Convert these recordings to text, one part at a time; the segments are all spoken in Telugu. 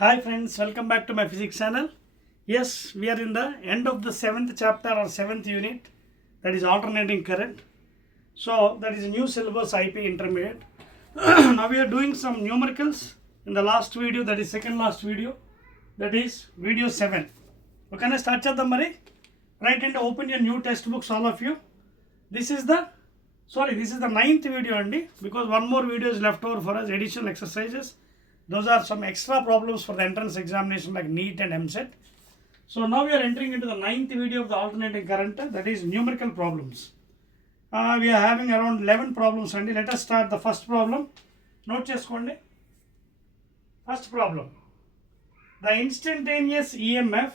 Hi friends, welcome back to my physics channel. Yes, we are in the end of the 7th chapter or 7th unit, that is alternating current. So that is a new syllabus IP intermediate. Now we are doing some numericals in the last video, that is second last video, that is video 7. Okay, let's start the Mari. Right, and open your new textbooks, all of you. This is the ninth video only, because one more video is left over for us, additional exercises. Those are some extra problems for the entrance examination like NEET and MCET. So now we are entering into the ninth video of the alternating current, that is numerical problems. We are having around 11 problems only. Let us start the first problem. Note cheskondi. First problem. The instantaneous EMF,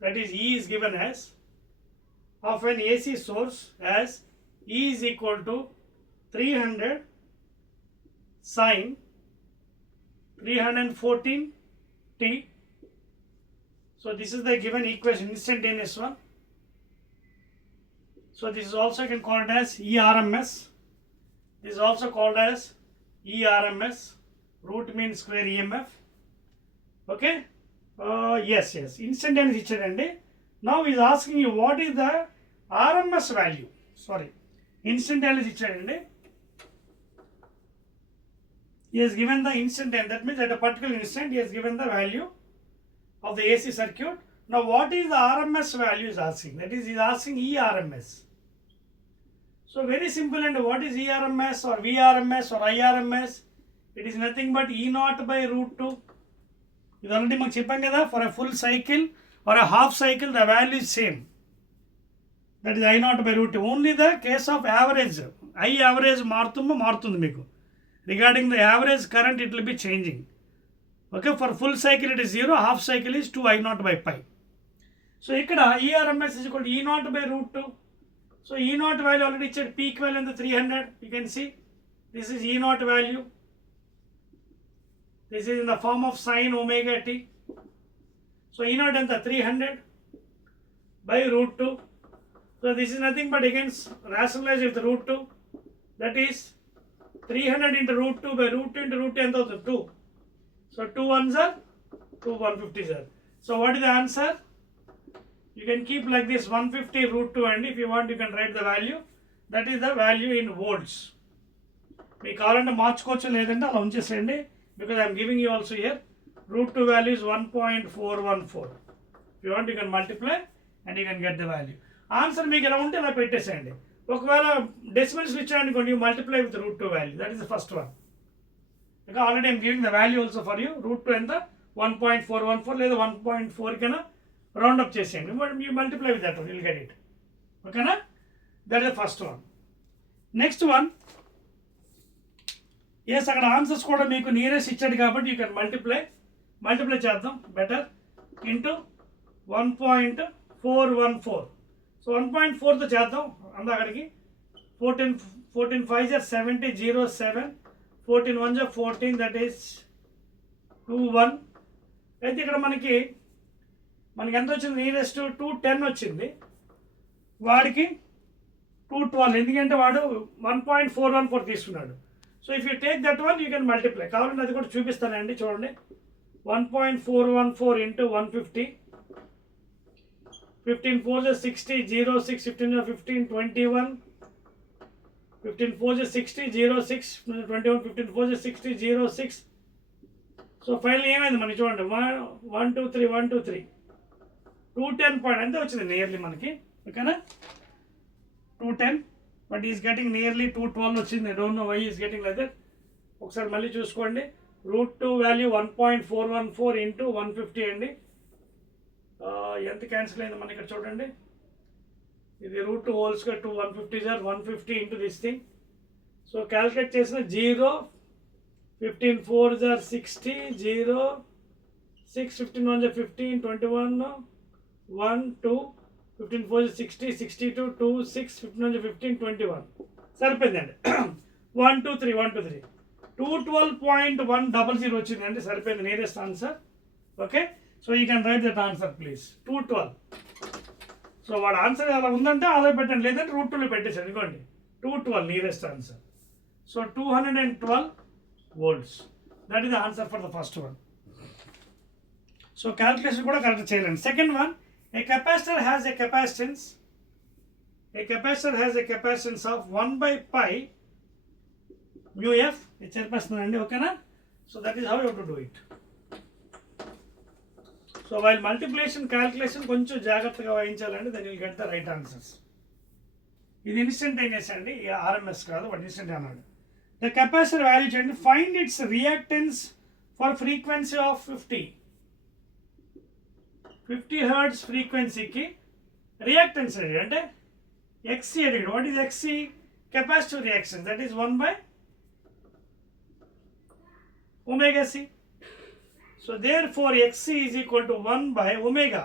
that is E is given as of an AC source as E is equal to 300 sine 314 t. So this is the given equation, instantaneous one. So this is also, you can call it as ERMS. This is also called as ERMS, root mean square EMF. Okay. Yes, instantaneous ichadandi. Now he is asking you what is the RMS value. Instantaneous ichadandi. He has given the instantaneous, that means at a particular instant he has given the value of the AC circuit. Now what is the RMS value is asking, that is he is asking ERMS. So very simple, and what is ERMS or VRMS or IRMS? It is nothing but E naught by root 2. This already maku cheppam kada, for a full cycle or a half cycle the value is same. That is I naught by root 2. Only the case of average, I average marutundi meeku. Regarding the average current, it will be changing. Okay, for full cycle it is 0, half cycle is 2 I naught by pi. So ikkada ERMS is equal to E naught by root 2. So E naught value already said P equivalent to 300. You can see this is E naught value. This is in the form of sine omega t. So E naught and the 300 by root 2. So this is nothing but again rationalize with root 2. That is 300 into root 2 by root 2 into root 2 and 2. So 2 ones are 2 150s are. So what is the answer? You can keep like this 150 root 2, and if you want you can write the value. That is the value in volts. We call it a మార్చుకోవచ్చు లేదంటే అలా ఉంచేసేయండి, because I am giving you also here root 2 value is 1.414. If you want you can multiply and you can get the value. Answer మీకు ఎలా ఉంటే అలా పెట్టేసేయండి. ఒకవేళ డెసిమల్స్ ఇచ్చారనుకోండి, you multiply with root 2 value. That is the first one. Because already I am giving the value also for you. root 2 ఎంత 1.414 లేదా 1.4 కన్నా రౌండ్ అప్ చేసేయండి. You multiply with that one, you will get it. ఓకేనా? That is the first one. Next one. Yes, అక్కడ ఆన్సర్స్ కూడా మీకు నియరెస్ట్ ఇచ్చాడు కాబట్టి you can multiply చేద్దాం బెటర్ ఇంటూ 1.414. సో 1.4తో చేద్దాం అందా అక్కడికి 14 5 are 70 0 7 14 1 are 14, that is 21. అయితే ఇక్కడ మనకి ఎంత వచ్చింది, నియరెస్ట్ 210 వచ్చింది, వాడికి 212, ఎందుకంటే వాడు 1.414 తీసుకున్నాడు. So if you take that one you can multiply. కావాలంటే అది కూడా చూపిస్తానండి, చూడండి. 1.414 into 150, 15 4 is 60 0 6 15 is 15 21, 15 4 is 60 0 6 21, 15 4 is 60 0 6. So final ఏమైంది మనకి చూడండి, 1 2 3 1 2 3 210 పాయింట్ అంతే వచ్చింది నియర్లీ మనకి. ఓకేనా? 210, బట్ ఈస్ గెటింగ్ నియర్లీ 212 వచ్చింది. I don't know why is getting like that. ఒకసారి మళ్ళీ చూసుకోండి. రూట్ 2 వాల్యూ 1.414 ఇంటూ 150 అండి. ఎంత క్యాన్సిల్ అయింది మనకి ఇక్కడ చూడండి. ఇది root 2 whole square 2 150 sir 150 into this thing. So calculate చేసిన 0 15 4 సార్ 60 0 6 15 1 సార్ 15 21 1 2 15 4 సార్ 60 62 2 6 15 1 సార్ 15 21 సరిపోయిందండి. 1 2 3 1 2 3 212.100 వచ్చిందండి, సరిపోయింది nearest answer. Okay, so you can write that answer please. 212. So వాడు ఆన్సర్ అలా ఉందంటే అలా పెట్టండి, లేదంటే రూట్ 2లో పెట్టేసాడు. ఇదిగోండి 212 nearest answer. So 212 volts. That is the answer for the first one. So calculation kuda correct cheyalandi. Second one, a capacitor has a capacitance of 1 by pi mu f. It's చెప్పేస్తున్నానండి, ఓకేనా? So that is how you have to do it. So while multiplication calculation కొంచెం జాగ్రత్తగా వహించాలండి, then you will get the right answers. ఇది ఇన్స్టంటేనియస్ అండి, ఆర్ఎంఎస్ కాదు, బట్ ఇన్స్టంట్ అన్నాడు. ద కెపాసిటర్ వాల్యూ చేయండి. Find its reactance for frequency of 50 hertz ఫ్రీక్వెన్సీకి రియాక్టెన్స్ అంటే XC అడిగాడు. What is XC? Capacitive reaction, that is 1 by omega c. So therefore XC is equal to 1 by omega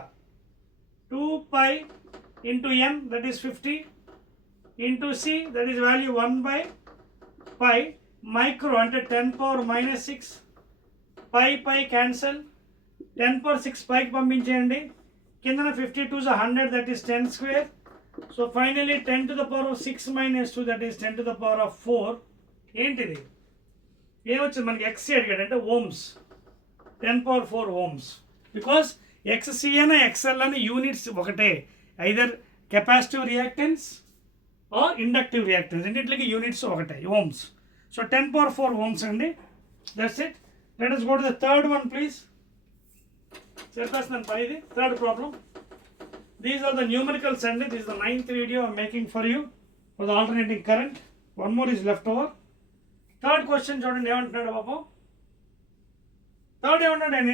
2 pi into n, that is 50, into c, that is value 1 by pi micro అంటే 10 power minus 6, pi cancel, 10 power 6 పైకి పంపించేయండి, కిందన 52 is 100, that is 10 square. So finally 10 to the power of 6 minus 2, that is 10 to the power of 4. ఏంటిది ఏమొచ్చింది మనకి? XC అడిగాడు అంటే ohms, 10 power 4 ohms. Because XC అని XL అని యూనిట్స్ ఒకటే, either capacitive reactance or inductive reactance, రెండింటికి యూనిట్స్ ఒకటే, ఓమ్స్. సో 10 power 4 ohms అండి. That's it. Let us go to the third one please. చెప్పేస్తున్నాను పైది, third problem. These are the numericals అండి. This is the 9th video I'm making for you for the alternating current. One more is left over. Third question చూడండి ఏమంటున్నాడు బాబు. థర్డ్ ఏమంటాడు, an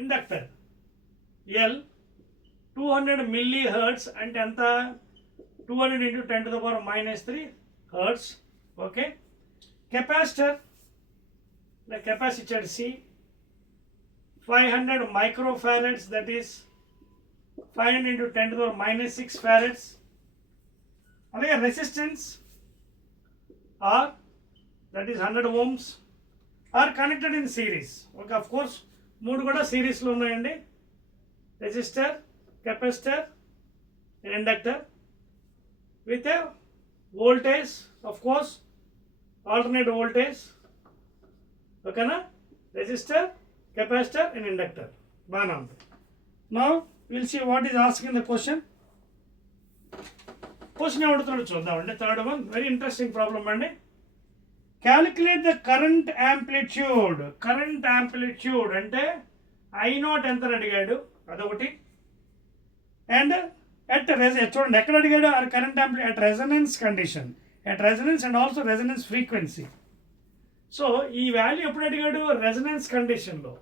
inductor L 200 milli hertz అంటే ఎంత? 200 into 10 to the power minus 3 hertz. Okay. Capacitor capacitor C 500 microfarads, that is 500 into 10 to the power minus 6 farads. అలాగే resistance R, that is 100 ohms, are connected in series. Okay, of course మూడు కూడా సిరీస్లో ఉన్నాయండి. Resistor, capacitor, inductor with a voltage, of course alternate voltage. ఓకేనా? రెసిస్టర్, కెపాసిటర్ అండ్ ఇండక్టర్ బాగానే ఉంది. Now will see what is asking the question. Question ఏమడుతున్నాడు చూద్దామండి. Third one very interesting problem అండి. Calculate the current amplitude. Current amplitude అంటే I0 ఎంత అడిగాడు, అదొకటి. అండ్ చూడండి ఎక్కడ అడిగాడు, current at resonance condition, at resonance and also resonance frequency. So ఈ వాల్యూ ఎప్పుడు అడిగాడు? రెజనెన్స్ కండిషన్లో,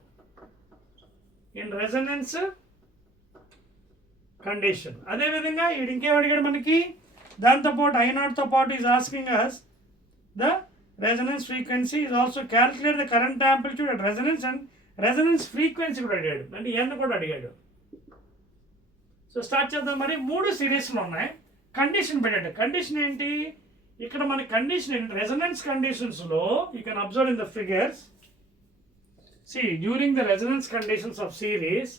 ఇన్ రెజనెన్స్ కండిషన్. అదేవిధంగా ఇది ఇంకేం అడిగాడు మనకి, దాంతోపాటు I0తో పాటు is asking us the resonance frequency is also calculate the current amplitude at resonance and resonance frequency కూడా అడిగాడు, అంటే n కూడా అడిగాడు. సో స్టార్ట్ చేద్దాం. మరి మూడు సిరీస్లు ఉన్నాయి. కండిషన్ పెట్టాడు. కండిషన్ ఏంటి ఇక్కడ మన కండిషన్? రెజనెన్స్ కండిషన్స్లో you can observe in the figures. See during the resonance conditions of series,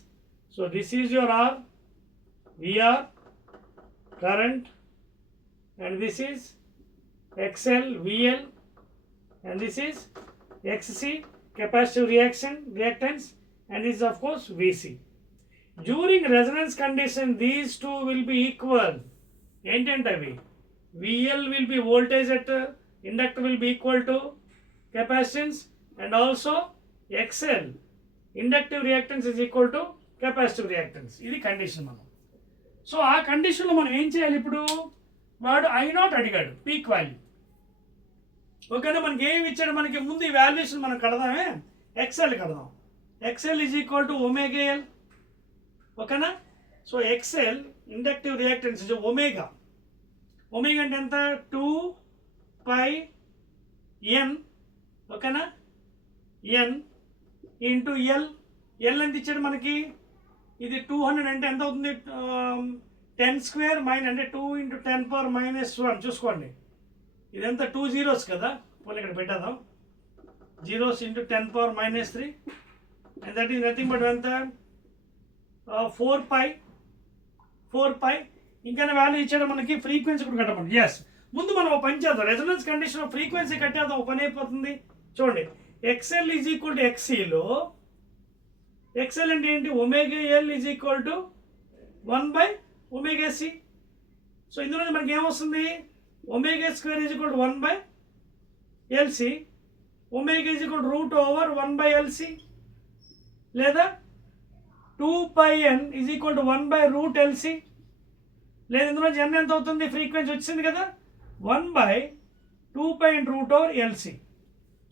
so this is your R, VR, current, and this is XL, VL, and this is XC, capacitive reactance, and this is of course VC. During resonance condition these two will be equal. Avi VL will be voltage at inductor will be equal to capacitance, and also XL inductive reactance is equal to capacitive reactance. ఇది కండిషన్ మనం. సో ఆ కండిషన్లో మనం ఏం చేయాలి? ఇప్పుడు వాడు I0 అడిగాడు, పీక్ వాల్యూ. ఓకేనా? మనకి ఏమి ఇచ్చాడు? మనకి ముందు ఈ వాల్యుయేషన్ మనం కడదామే, XL కడదాం. XL is equal to omega L. ఓకేనా? So XL inductive reactance is omega. Omega అంటే ఎంత? 2 pi n. ఓకేనా? n into L. L ఎంత ఇచ్చాడు మనకి? ఇది 200 అంటే ఎంత అవుతుంది? 10 స్క్వేర్ మైనస్ అంటే 2 into 10 power minus 1. చూసుకోండి, ఇదంతా 2 zeros కదా, పోనీ ఇక్కడ పెట్టేద్దాం. Zeros into 10 power minus 3, and that is nothing but ఎంత? 4 pi. ఇంకా వాల్యూ ఇచ్చాడు మనకి. ఫ్రీక్వెన్సీ కూడా కట్టమని. ఎస్, ముందు మనం ఒక పని చేద్దాం. రెజొనెన్స్ కండిషన్ ఫ్రీక్వెన్సీ కట్టేద్దాం, ఒక పని అయిపోతుంది. చూడండి ఎక్స్ఎల్ ఈజ్ ఈక్వల్ టు ఎక్సీలో ఎక్స్ఎల్ అంటే ఏంటి, omega L is equal to 1/ωc. So ఇందులో మనకి ఏమొస్తుంది, omega square is equal to 1/LC, omega is equal to √1/LC, లేదా 2πn is equal to 1/√LC, లేదా ఇందులో n ఎంత అవుతుంది, ఫ్రీక్వెన్సీ వచ్చింది కదా 1/2πn√LC.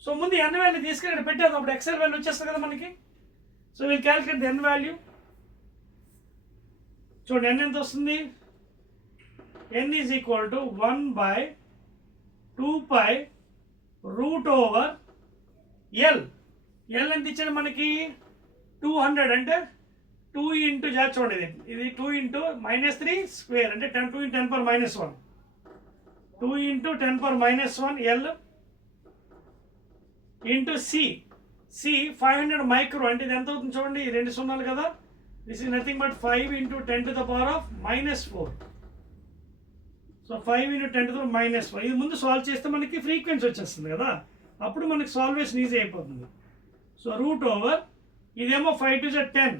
సో ముందు n వాల్యూ తీసుకుని ఇక్కడ పెట్టేది, అప్పుడు ఎక్స్ఎల్ వాల్యూ వచ్చేస్తుంది కదా మనకి. So will calculate the n value. చూడండి n ఎంత వస్తుంది, n is equal to 1/2π√L. L ఎంత ఇచ్చాడు మనకి 200, అంటే 2 ఇంటూ చూడండి ఇది 2 ఇంటూ -3 స్క్వేర్ అంటే 2 into 10⁻⁻1, 2 into 10⁻⁻1 L into C 500 micro, అంటే ఇది ఎంత అవుతుంది చూడండి, ఈ 2 సున్నాలు కదా, this is nothing but 5 into 10⁻⁻4. So 5 into 10⁻⁻4, ఇది ముందు సాల్వ్ చేస్తే మనకి ఫ్రీక్వెన్సీ వచ్చేస్తుంది కదా, అప్పుడు మనకి సాల్వేషన్ ఈజీ అయిపోతుంది. సో √, ఇదేమో 5 to 10,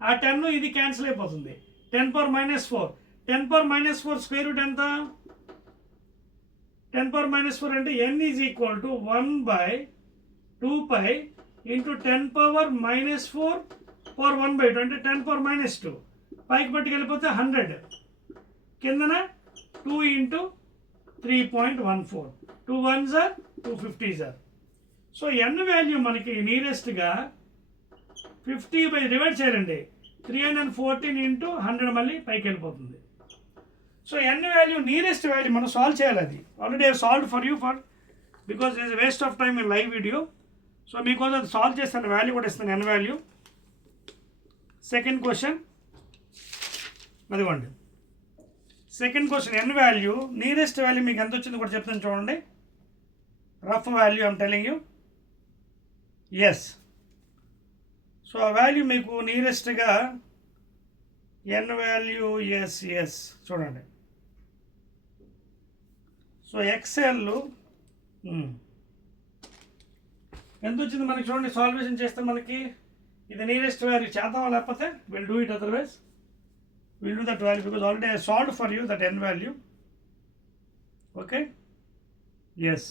ఆ 10 ఇది క్యాన్సిల్ అయిపోతుంది, 10⁻⁻4, 10⁻⁻4 స్క్వేర్ రూట్ ఎంత, 10⁻⁻4 అంటే n is equal to 1/2π into 10⁻⁻4 power 1/2, అంటే 10⁻⁻2, పైకి పట్టుకెళ్ళిపోతే 100, కిందన 2 into 3.14, 2 1s are 250s are. So n value మనకి నియరెస్ట్గా 50 డివైడ్ చేయాలండి, 314 ఇంటూ 100 మళ్ళీ పైకి వెళ్ళిపోతుంది. So n value nearest value మనం సాల్వ్ చేయాలి, అది already solve for you for because it's waste of time in live video. So మీకోసం అది సాల్వ్ చేస్తాను, వాల్యూ కూడా ఇస్తాను n వాల్యూ. సెకండ్ క్వశ్చన్ అదిగోండి, second question n value nearest value మీకు ఎంత వచ్చింది కూడా చెప్తాను చూడండి, rough value I'm telling you. Yes, so ఆ వాల్యూ మీకు నియరెస్ట్గా n వాల్యూ ఎస్ చూడండి. సో ఎక్స్ఎల్ ఎంత వచ్చింది మనకి చూడండి, సాల్వేషన్ చేస్తే మనకి ఇది నియరెస్ట్ వాల్యూ చేద్దామా, లేకపోతే will do it, otherwise will do that value because already I solve for you that n value. Okay, yes,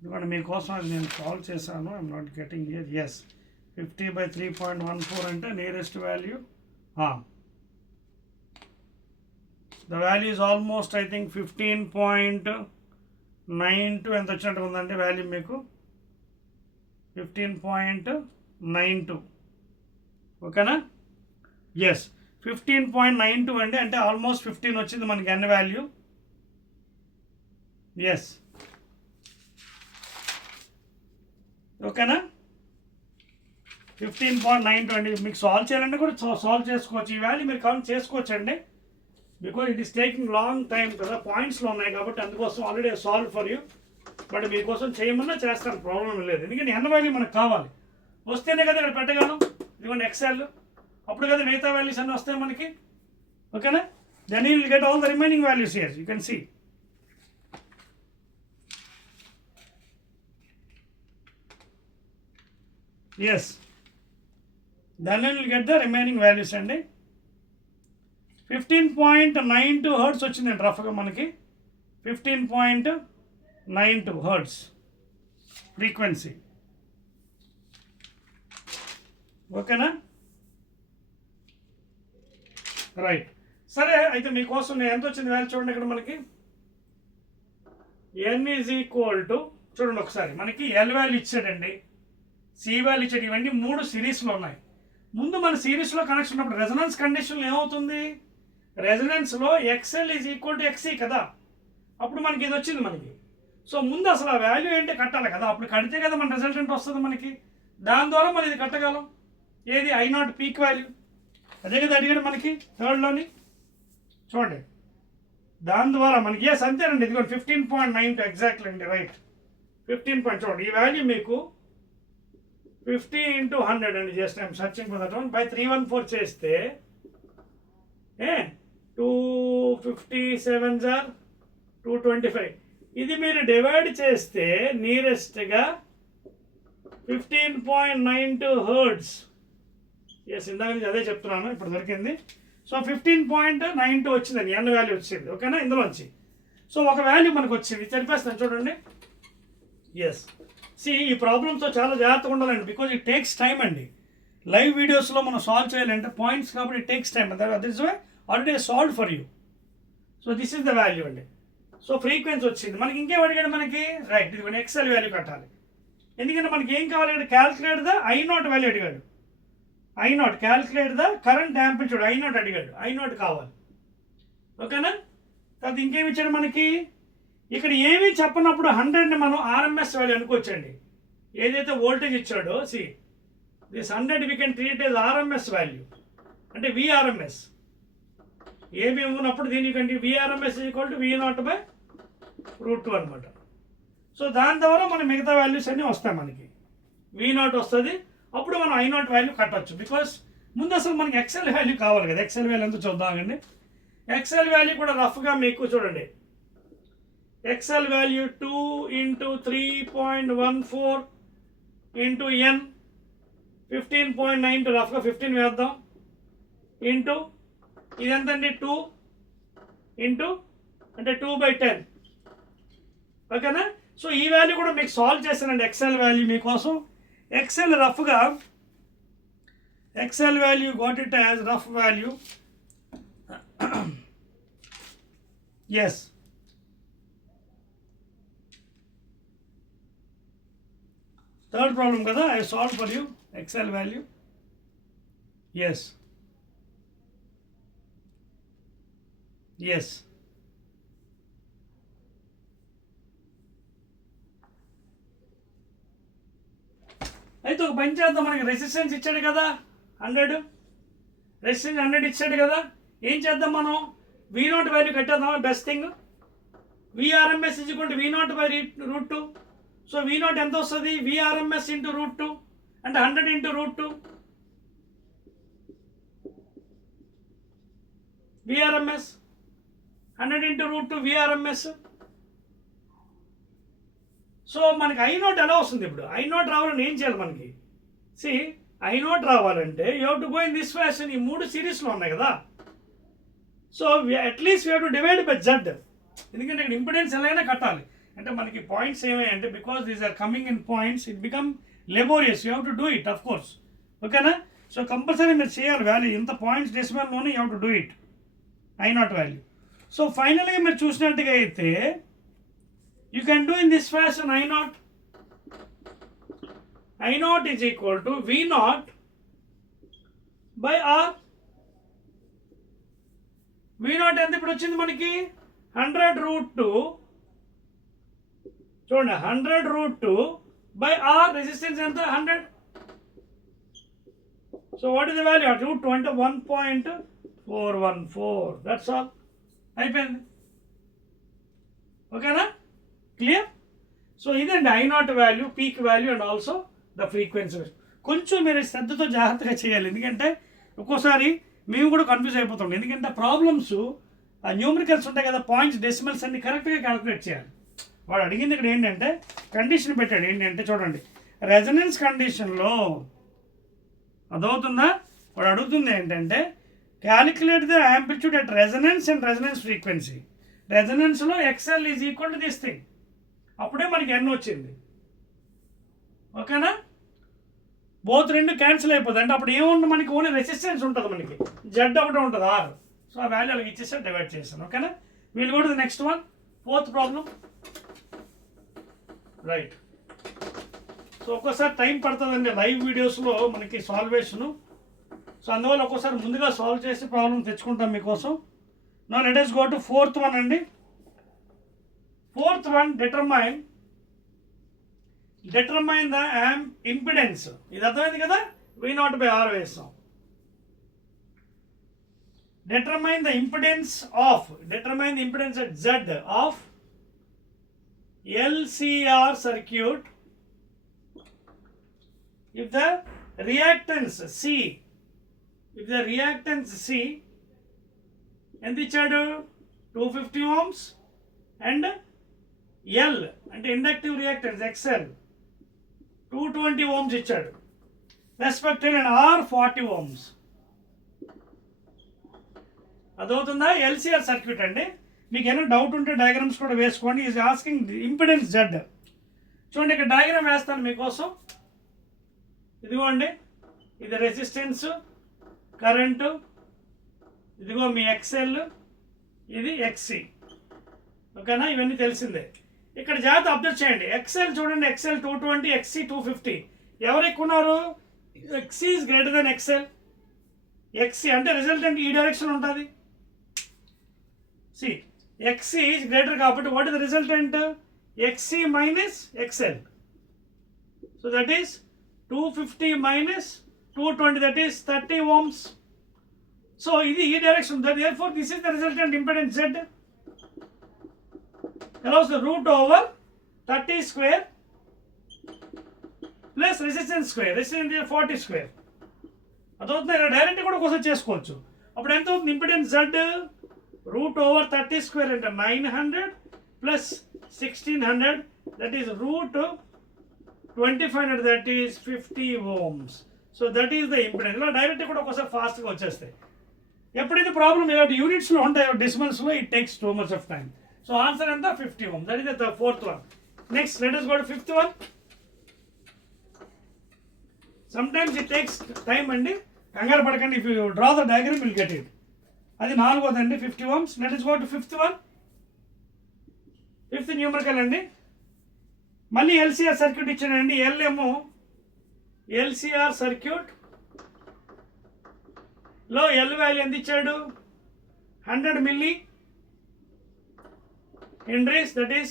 ఎందుకంటే మీకోసం అది నేను సాల్వ్ చేశాను, I'm not getting here. Yes, 50/3.14 అంటే nearest value, the value is almost I think 15.92 ఎంత వచ్చినట్టు ఉందంటే వాల్యూ మీకు 15.92. ఓకేనా, ఎస్ 15.92 అండి, అంటే ఆల్మోస్ట్ 15 వచ్చింది మనకి n వాల్యూ. ఎస్, ఓకేనా, 15.92 అండి. మీకు సాల్వ్ చేయాలంటే కూడా సాల్వ్ చేసుకోవచ్చు, ఈ వాల్యూ మీరు కౌంట్ చేసుకోవచ్చు అండి, because it is taking long time కదా, పాయింట్స్లో ఉన్నాయి కాబట్టి అందుకోసం already solve for you. But మీకోసం చేయమన్నా చేస్తాను, ప్రాబ్లం లేదు, ఎందుకంటే n వాల్యూ మనకు కావాలి, వస్తేనే కదా ఇక్కడ పెట్టగలం. ఇదిగోండి ఎక్స్ఎల్, అప్పుడు కదా మిగతా వాల్యూస్ అన్నీ వస్తాయి మనకి. ఓకేనా, then you will get all the remaining values here, you can see. Yes, then you will get the remaining values అండి. 15.92 హర్ట్స్ వచ్చిందండి రఫ్గా మనకి, 15.92 హర్ట్స్ ఫ్రీక్వెన్సీ. ఓకేనా, రైట్. సరే, అయితే మీకోసం నేను ఎంత వచ్చింది వాల్యూ చూడండి ఇక్కడ మనకి, n ఈజ్ ఈక్వల్ టు చూడండి ఒకసారి, మనకి L వాల్యూ ఇచ్చాడండి, C వాల్యూ ఇచ్చాడు, ఇవన్నీ 3 సిరీస్లో ఉన్నాయి. ముందు మన సిరీస్లో కనెక్షన్ ఉన్నప్పుడు రెజొనెన్స్ కండిషన్లో ఏమవుతుంది, రెజొనెన్స్లో XL is equal to XC కదా, అప్పుడు మనకి ఇది వచ్చింది మనకి. సో ముందు అసలు ఆ వాల్యూ ఏంటో కట్టాలి కదా, అప్పుడు కడితే కదా మన రిజల్టెంట్ వస్తుంది మనకి, దాని ద్వారా మనం ఇది కట్టగలం. ఏది I0 పీక్ వాల్యూ, అదే కదా అడిగాడు మనకి థర్డ్లోని, చూడండి దాని ద్వారా మనకి ఎస్ అంతేనండి, ఇది 15.92 ఎగ్జాక్ట్లీ అండి, రైట్ 15 చూడండి ఈ వాల్యూ మీకు 50 into 100 అండి, just I'm searching for that one, by 314 చేస్తే 257s are 225. ఇది మీరు డివైడ్ చేస్తే నియరెస్ట్గా 15.92 హెర్ట్జ్. ఎస్, ఇందాక నుంచి అదే చెప్తున్నాను, ఇప్పుడు దొరికింది. సో 15.92 వచ్చిందండి, ఎన్ వాల్యూ వచ్చింది. ఓకేనా, ఇందులోంచి. సో ఒక వాల్యూ మనకు వచ్చింది, చెప్పేస్తాను చూడండి. ఎస్, ఈ ప్రాబ్లమ్స్తో చాలా జాగ్రత్తగా ఉండాలండి, బికాజ్ ఇట్ టేక్స్ టైం అండి. లైవ్ వీడియోస్లో మనం సాల్వ్ చేయాలంటే పాయింట్స్ కాబట్టి it takes time. That is why already solve for you. So this is the value అండి. సో ఫ్రీక్వెన్సీ వచ్చింది మనకి. ఇంకేం అడిగాడు మనకి? రైట్, ఇది ఎక్సెల్ వాల్యూ కట్టాలి. ఎందుకంటే మనకి ఏం కావాలి? క్యాల్కులేట్ ద I0 వాల్యూ అడిగాడు. I0 calculate the current amplitude I0 అడిగాడు. I0 కావాలి. ఓకేనా? తర్వాత ఇంకేమి ఇచ్చాడు మనకి? ఇక్కడ ఏమీ చెప్పనప్పుడు 100ని మనం RMS వాల్యూ అనుకోవచ్చండి. ఏదైతే వోల్టేజ్ ఇచ్చాడో this 100 we can treat as RMS value, అంటే VRMS. ఏమి ఉన్నప్పుడు దీనికంటే VRMS V0/√2 అనమాట. సో దాని ద్వారా మనం మిగతా వాల్యూస్ అన్నీ వస్తాయి. మనకి V0 వస్తుంది, అప్పుడు మనం I0 వాల్యూ కట్టవచ్చు. బికాస్ ముందు అసలు మనకి ఎక్సెల్ వాల్యూ కావాలి కదా. ఎక్సెల్ వాల్యూ ఎంత చూద్దామండి. ఎక్సెల్ వాల్యూ కూడా రఫ్గా మీకు చూడండి. ఎక్సెల్ వాల్యూ 2 × 3.14 × n 15.92 రఫ్గా 15 వేద్దాం ఇంటూ ఇది ఎంతండి 2 ఇంటూ అంటే 2/10. ఓకేనా? సో ఈ వాల్యూ కూడా మీకు సాల్వ్ చేశానండి. ఎక్సెల్ వాల్యూ మీకోసం. ఎక్సెల్ రఫ్గా XL value got it as rough value. Yes, third problem కదా, I solve for you XL value. Yes yes, అయితే ఒక పని చేద్దాం. మనకి రెసిస్టెన్స్ ఇచ్చాడు కదా 100, రెసిస్టెన్స్ 100 ఇచ్చాడు కదా. ఏం చేద్దాం మనం? V0 వాల్యూ కట్టేద్దామా? Best thing. VRMS V0/√2. So V0 ఎంత వస్తుంది? VRMS × √2 అంటే 100 × √2. VRMS 100 × √2 VRMS. సో మనకి I0 ఎలా వస్తుంది? ఇప్పుడు I0 రావాలని ఏం చేయాలి మనకి? I0 రావాలంటే you have to go in this fashion. ఈ 3 సిరీస్లో ఉన్నాయి కదా. So at least you have to divide by Z. ఎందుకంటే ఇక్కడ ఇంపిడెన్స్ ఎలాగైనా కట్టాలి. అంటే మనకి పాయింట్స్ ఏమయ్యంటే because these are coming in points, it become laborious. You have to do it, of course. ఓకేనా? సో కంపల్సరీ మీరు చేయాలి వాల్యూ. ఇంత పాయింట్స్ డెసిమల్లోనే you have to do it I0 value. So ఫైనల్గా మీరు చూసినట్టుగా అయితే you can do in this fashion. I0 is equal to V0/R. V0 ఎంత ఇప్పుడు వచ్చింది మనకి? 100√2. చూడండి, 100√2/R. రెసిస్టెన్స్ ఎంత? 100. So what is the value? √2 అంటే 1.414. దట్స్ ఆల్, అయిపోయింది. ఓకేనా? క్లియర్? సో ఇదండి I0 value, peak value and also the frequency. కొంచెం మీరు శ్రద్ధతో జాగ్రత్తగా చేయాలి, ఎందుకంటే ఒక్కోసారి మేము కూడా కన్ఫ్యూజ్ అయిపోతాం. ఎందుకంటే ప్రాబ్లమ్స్ న్యూమరికల్స్ ఉంటాయి కదా, పాయింట్స్ డెసిమల్స్ అన్ని కరెక్ట్గా క్యాలిక్యులేట్ చేయాలి. వాడు అడిగింది ఇక్కడ ఏంటంటే కండిషన్ పెట్టాడు. ఏంటంటే చూడండి, రెజనెన్స్ కండిషన్లో అదవుతుందా? వాడు అడుగుతుంది ఏంటంటే calculate the amplitude at resonance and resonance frequency. రెజనెన్స్లో XL is equal to this thing. అప్పుడే మనకి N వచ్చింది. ఓకేనా? బోత్ రెండు క్యాన్సిల్ అయిపోతుంది. అంటే అప్పుడు ఏముంటుంది మనకి? ఓన్లీ రెసిస్టెన్స్ ఉంటుంది మనకి. Z ఒకటే ఉంటుంది, R. సో ఆ వాల్యూ అలాగే ఇచ్చేసి డివైడ్ చేస్తాను. ఓకేనా? We'll go to the next one, fourth problem. Right. So ఒక్కోసారి టైం పడుతుందండి లైవ్ వీడియోస్లో మనకి సాల్వేషను. సో అందువల్ల ఒక్కోసారి ముందుగా సాల్వ్ చేసి ప్రాబ్లం తెచ్చుకుంటాం మీకోసం. Now let us go to fourth one అండి. Fourth one, determine the impedance. ఇది అర్థమైంది కదా? V0/R వేస్తాం. Determine the impedance at Z of LCR circuit if the reactance C ఎంత ఇచ్చాడు? 250 ohms అండ్ ఎల్ అంటే ఇండక్టివ్ రియాక్టెన్స్ ఎక్స్ఎల్ 220 ohms ఇచ్చాడు రెస్పెక్టెడ్ అండ్ ఆర్ 40 ohms. అదవుతుందా? ఎల్సిఆర్ సర్క్యూట్ అండి. మీకు ఏమైనా డౌట్ ఉంటే డయాగ్రామ్స్ కూడా వేసుకోండి. Is asking impedance Z. చూడండి ఇక్కడ డయాగ్రామ్ వేస్తాను మీకోసం. ఇదిగోండి, ఇది రెసిస్టెన్స్, కరెంటు, ఇదిగో మీ ఎక్స్ఎల్, ఇది ఎక్సి. ఓకేనా? ఇవన్నీ తెలిసిందే. ఇక్కడ జాగ్రత్త అబ్జర్వ్ చేయండి. ఎక్స్ఎల్ చూడండి, ఎక్స్ఎల్ 220, ఎక్సి 250. ఎవరు ఎక్కువ ఉన్నారు? XC is greater than XL. XC అంటే రిజల్టెంట్ ఈ డైరెక్షన్ ఉంటుంది. సి ఎక్సి ఈజ్ గ్రేటర్ కాబట్టి what is the resultant? XC minus XL. So that is 250 minus 220, that is 30 ohms. So ఇది ఈ direction. Therefore this is the resultant impedance Z. Allows the root over 30 square plus resistance square. Resistance 40 square. అదవుతుంది. డైరెక్ట్ కూడా ఒకసారి చేసుకోవచ్చు. అప్పుడు ఎంత అవుతుంది? Impedance Z root over 30 square అంటే 900 plus 1600, that is root 2500, that is 50 ohms. So that is the impedance. ఇలా డైరెక్ట్ కూడా ఒకసారి ఫాస్ట్గా వచ్చేస్తాయి. ఎప్పుడైతే ప్రాబ్లం ఇలాంటి యూనిట్స్లో ఉంటాయో డెసిమల్స్లో, it takes too much of time. So answer ఎంత? 50 ohms. That is the fourth one. Next let us go to fifth one. Sometimes it takes time అండి, కంగారు పడకండి. If you draw the diagram will get it. అది నాలుగోదండి 50 ohms. Let us go to fifth one. Fifth numerical అండి. మళ్ళీ ఎల్సిఆర్ సర్క్యూట్ ఇచ్చాడండి. ఎల్ ఏమో ఎల్సిఆర్ సర్క్యూట్ లో ఎల్ వాల్యూ ఎంత ఇచ్చాడు? 100 milli henries, that is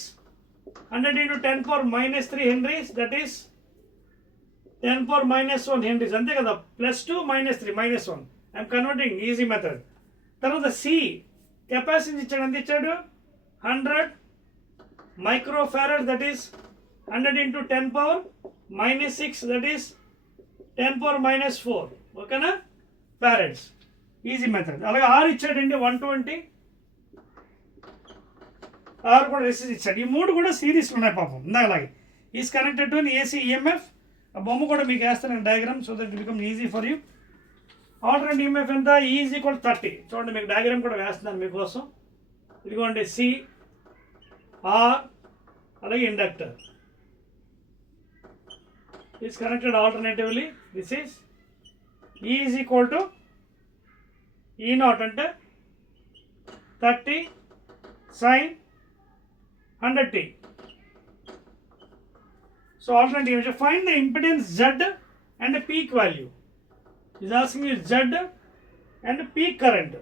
100 into 10 power minus 3 henries, that is 10 power minus 1 henries. అంతే కదా, +2 -3 -1. I'm converting, easy method. తర్వాత సి కెపాసిటీ ఇచ్చాడు. ఎంత ఇచ్చాడు? 100 microfarad, that is 100 into 10 power minus 6, that is 10 power minus 4. ఓకేనా? Farads, easy method. అలాగే ఆర్ ఇచ్చాడండి 120. ఆర్ కూడా రెసిస్ ఇచ్చాడు. ఈ మూడు కూడా సిరీస్లో ఉన్నాయి పాపం. అలాగే is connected to AC EMF. ఆ బొమ్మ కూడా మీకు వేస్తాను diagram, so that it become easy for you. Alternate EMF ఎంత? Is equal 30. చూడండి మీకు డయాగ్రామ్ కూడా వేస్తున్నాను మీకోసం. ఇదిగోండి సి, ఆర్, అలాగే inductor is connected alternatively. This is E is equal to E naught అంటే 30 sin 100t. So alternative, find the impedance Z and peak value. Is asking you Z and peak current.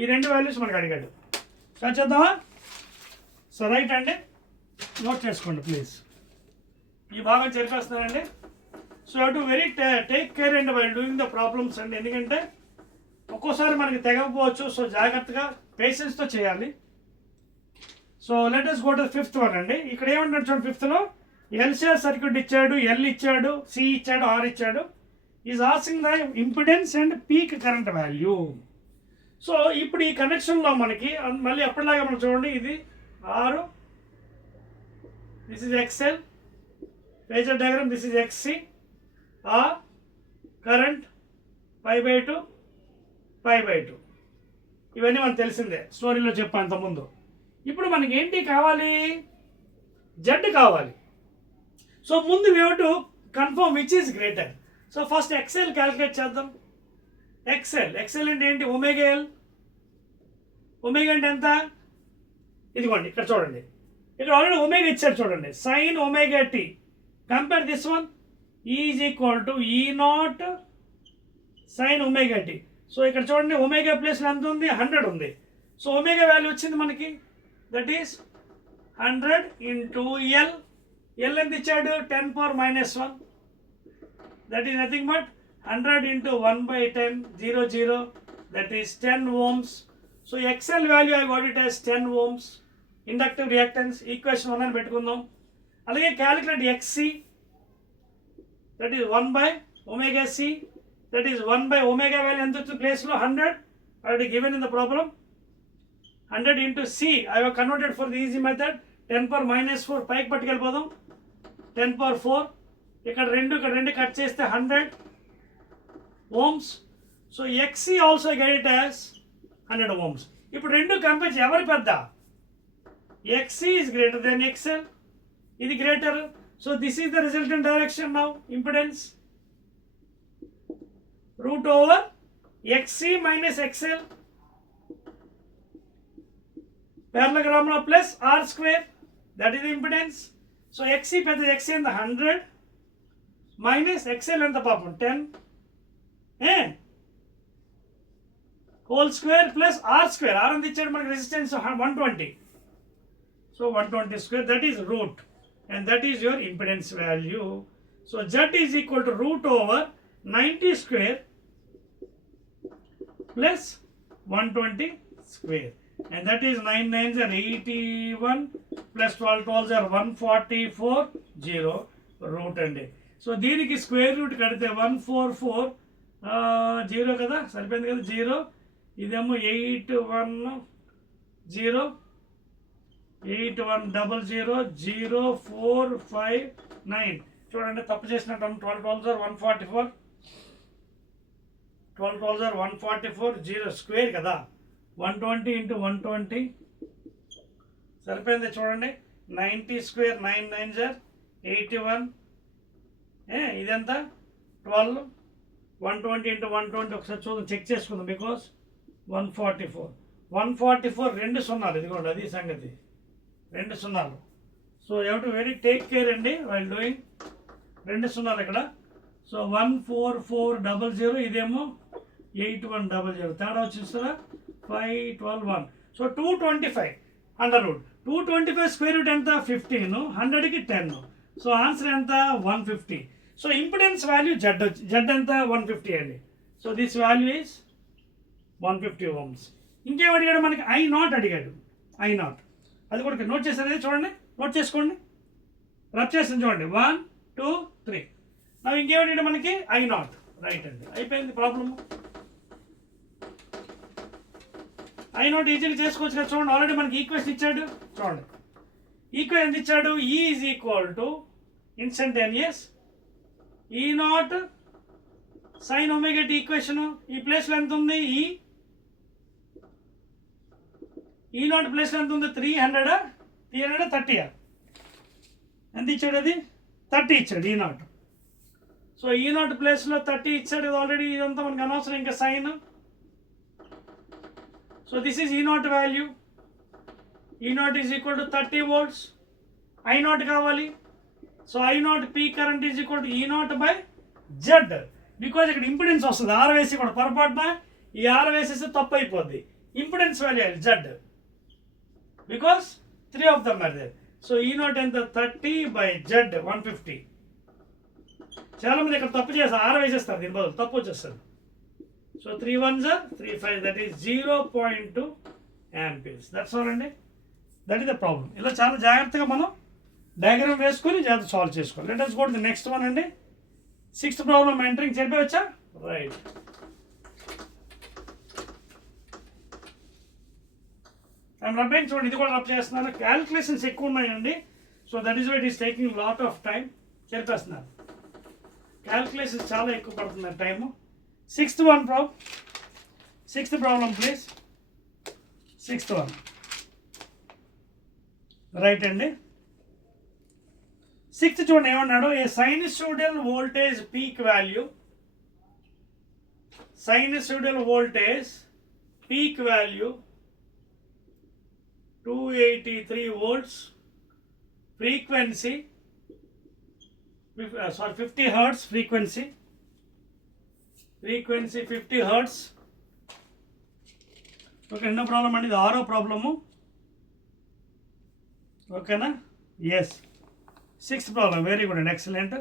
ఈ రెండు వాల్యూస్ మనకు అడిగాడు. సో చేద్దామా? సో రైట్ అండి, నోట్ చేసుకోండి ప్లీజ్. ఈ భాగం చేరిపేస్తున్నానండి. So you to very take care and while doing the problems అండి. ఎందుకంటే ఒక్కోసారి మనకి తెగకపోవచ్చు. సో జాగ్రత్తగా పేషెన్స్తో చేయాలి. So let us go to fifth one అండి. ఇక్కడ ఏమంటాడు చూడండి, ఫిఫ్త్లో ఎల్సిఆర్ సర్క్యూట్ ఇచ్చాడు, ఎల్ ఇచ్చాడు, సి ఇచ్చాడు, ఆర్ ఇచ్చాడు. Is asking the impedance and peak current value. So ఇప్పుడు ఈ కనెక్షన్లో మనకి మళ్ళీ అప్పటిలాగా మనం చూడండి, ఇది ఆరు, this is XL phasor diagram, this is XC, R, current 5/2 5/2. ఇవన్నీ మనకు తెలిసిందే, స్టోరీలో చెప్పాను అంతకుముందు. ఇప్పుడు మనకి ఏంటి కావాలి? జెడ్ కావాలి. సో ముందు we have to confirm which is greater. So first XL calculate చేద్దాం. ఎక్స్ఎల్ అంటే ఏంటి? Omega L. ఒమేగా అంటే ఎంత? ఇదిగోండి ఇక్కడ చూడండి, ఇక్కడ ఆల్రెడీ ఒమేగా ఇచ్చారు చూడండి, sine omega T. Compare this one, E is equal to E naught sin omega t. So ఇక్కడ చూడండి, ఒమేగా ప్లేస్లో ఎంత ఉంది? 100 ఉంది. సో ఒమేగా వాల్యూ వచ్చింది మనకి, that is 100 into L. L ఎంత ఇచ్చాడు? 10 power minus 1, that is nothing but 100 into 1/10 0 0, that is 10 ohms. So XL value I got it as 10 ohms. Inductive reactance equation 1 అని పెట్టుకుందాం. అలాగే calculate ఎక్సి, that is 1/omega c, that is 1/omega value ఎంత వచ్చింది ప్లేస్లో? 100 already given in the problem. 100 into C. I have converted for the easy method. 10 power minus 4 పైకి పట్టుకెళ్ళిపోదాం. 10 power 4 ఇక్కడ రెండు కట్ చేస్తే 100 ohms. So XC also get it as 100 ohms. ఇప్పుడు రెండు కంపేర్ ఎవరి పెద్ద? XC is greater than XL. ఇది greater. So this is the resultant direction now. Impedance root over XC minus XL. Parallelogram plus R square. That is the impedance. So XC పెద్ద XC in the 100 minus XL in the పాపం 10 whole square plus R square. R and the ఇచ్చాడు మనకి resistance 120. So 120 square, that is root, and that is your impedance value. So Z is equal to root over 90 square plus 120 square, and that is 9 9s are 81 plus 12 12s are 144 0 root అండి. సో దీనికి స్క్వేర్ రూట్ కడితే 144 0 కదా, సరిపోయింది కదా 0. ఇదేమో 8100 8100 0459. చూడండి తప్పు చేసినట్టు 12 12s are 144 12 12s are 144 0 square కదా, 120 into 120 సరిపోయింది. చూడండి 90 స్క్వేర్ 9 9s are 81. ఇదంతా 12 120 into 120 ఒకసారి చూద్దాం, చెక్ చేసుకుందాం. బికాస్ 144 రెండు సున్నాలు, ఇదిగోండి అది సంగతి, రెండు సున్నాలు. So you to very take care అండి వైల్ డూయింగ్. రెండు సున్నాలు ఇక్కడ. సో 14400, ఇదేమో 8100. తేడా వచ్చిందా 5 12 1. So 225 under root 225 square root ఎంత 15, 100కి 10. సో ఆన్సర్ ఎంత 150. సో ఇంపిడెన్స్ వాల్యూ జెడ్ ఎంత 150 అండి. So this value is 150 ohms. ఇంకేం అడిగాడు మనకి? I0 అడిగాడు. I0 అది కూడా నోట్ చేశారు, చూడండి, నోట్ చేసుకోండి, రబ్ చేసింది చూడండి 1 2 3. నా ఇంకేం అడిగాడు మనకి? I0. రైట్ అండి, అయిపోయింది ప్రాబ్లమ్. I0 ఈజీగా చేసుకోవచ్చు కదా. చూడండి ఆల్రెడీ మనకి ఈక్వేషన్ ఇచ్చాడు. చూడండి ఈక్వేషన్ ఎంత ఇచ్చాడు? E is equal to instantaneous E0 sin omega t equation. ఈ ప్లేస్లో ఎంత ఉంది? E0 ప్లేస్లో ఎంత ఉంది? 300 330. ఎంత ఇచ్చాడు? అది 30 ఇచ్చాడు E0. సో E0 ప్లేస్లో 30 ఇచ్చాడు ఆల్రెడీ. ఇదంతా మనకు అనవసరం ఇంకా sine. So this is E0 value. E0 is equal to 30 volts. I0 కావాలి. So I0 P current is equal to E0 by Z. Because ఇక్కడ ఇంపిడెన్స్ వస్తుంది, ఆర్ వేసి కూడా పొరపాటున ఈ ఆర్ వేసేసి తప్పు అయిపోద్ది. Impedance value Z because 3 of them are there. So E0 ఎంత 30 బై జెడ్ 150. చాలా మంది ఇక్కడ తప్పు చేస్తారు, ఆర్ వేసేస్తారు, దీని బదులు తప్పు వచ్చేస్తుంది. So 3 1s are 3 5, that is 0.2 amperes. That's all అండి. That is the problem. ఇలా చాలా జాగ్రత్తగా మనం డయాగ్రామ్ వేసుకొని జాగ్రత్త సాల్వ్ చేసుకోవాలి. Let us go to the next one అండి. 6th ప్రాబ్లం ఎంటరింగ్ చెప్పవచ్చా? రైట్. I'm rubbing. చూడండి ఇది కూడా రబ్ చేస్తున్నాను. క్యాలిక్యులేషన్స్ ఎక్కువ ఉన్నాయండి. So that is why it is taking lot of time. చెప్పేస్తున్నాను, క్యాలిక్యులేషన్స్ చాలా ఎక్కువ పడుతుంది time. 6th problem please. 6th one right అండి. 6th చూడండి ఏమన్నాడు? A sinusoidal voltage peak value, sinusoidal voltage peak value 283 volts, frequency 50 hertz, frequency 50 hertz. Okay, ఎన్నో ప్రాబ్లం అండి? ఇది 6వ ప్రాబ్లము. ఓకేనా? Yes, 6th problem. Very good అండి, ఎక్సలెంట్.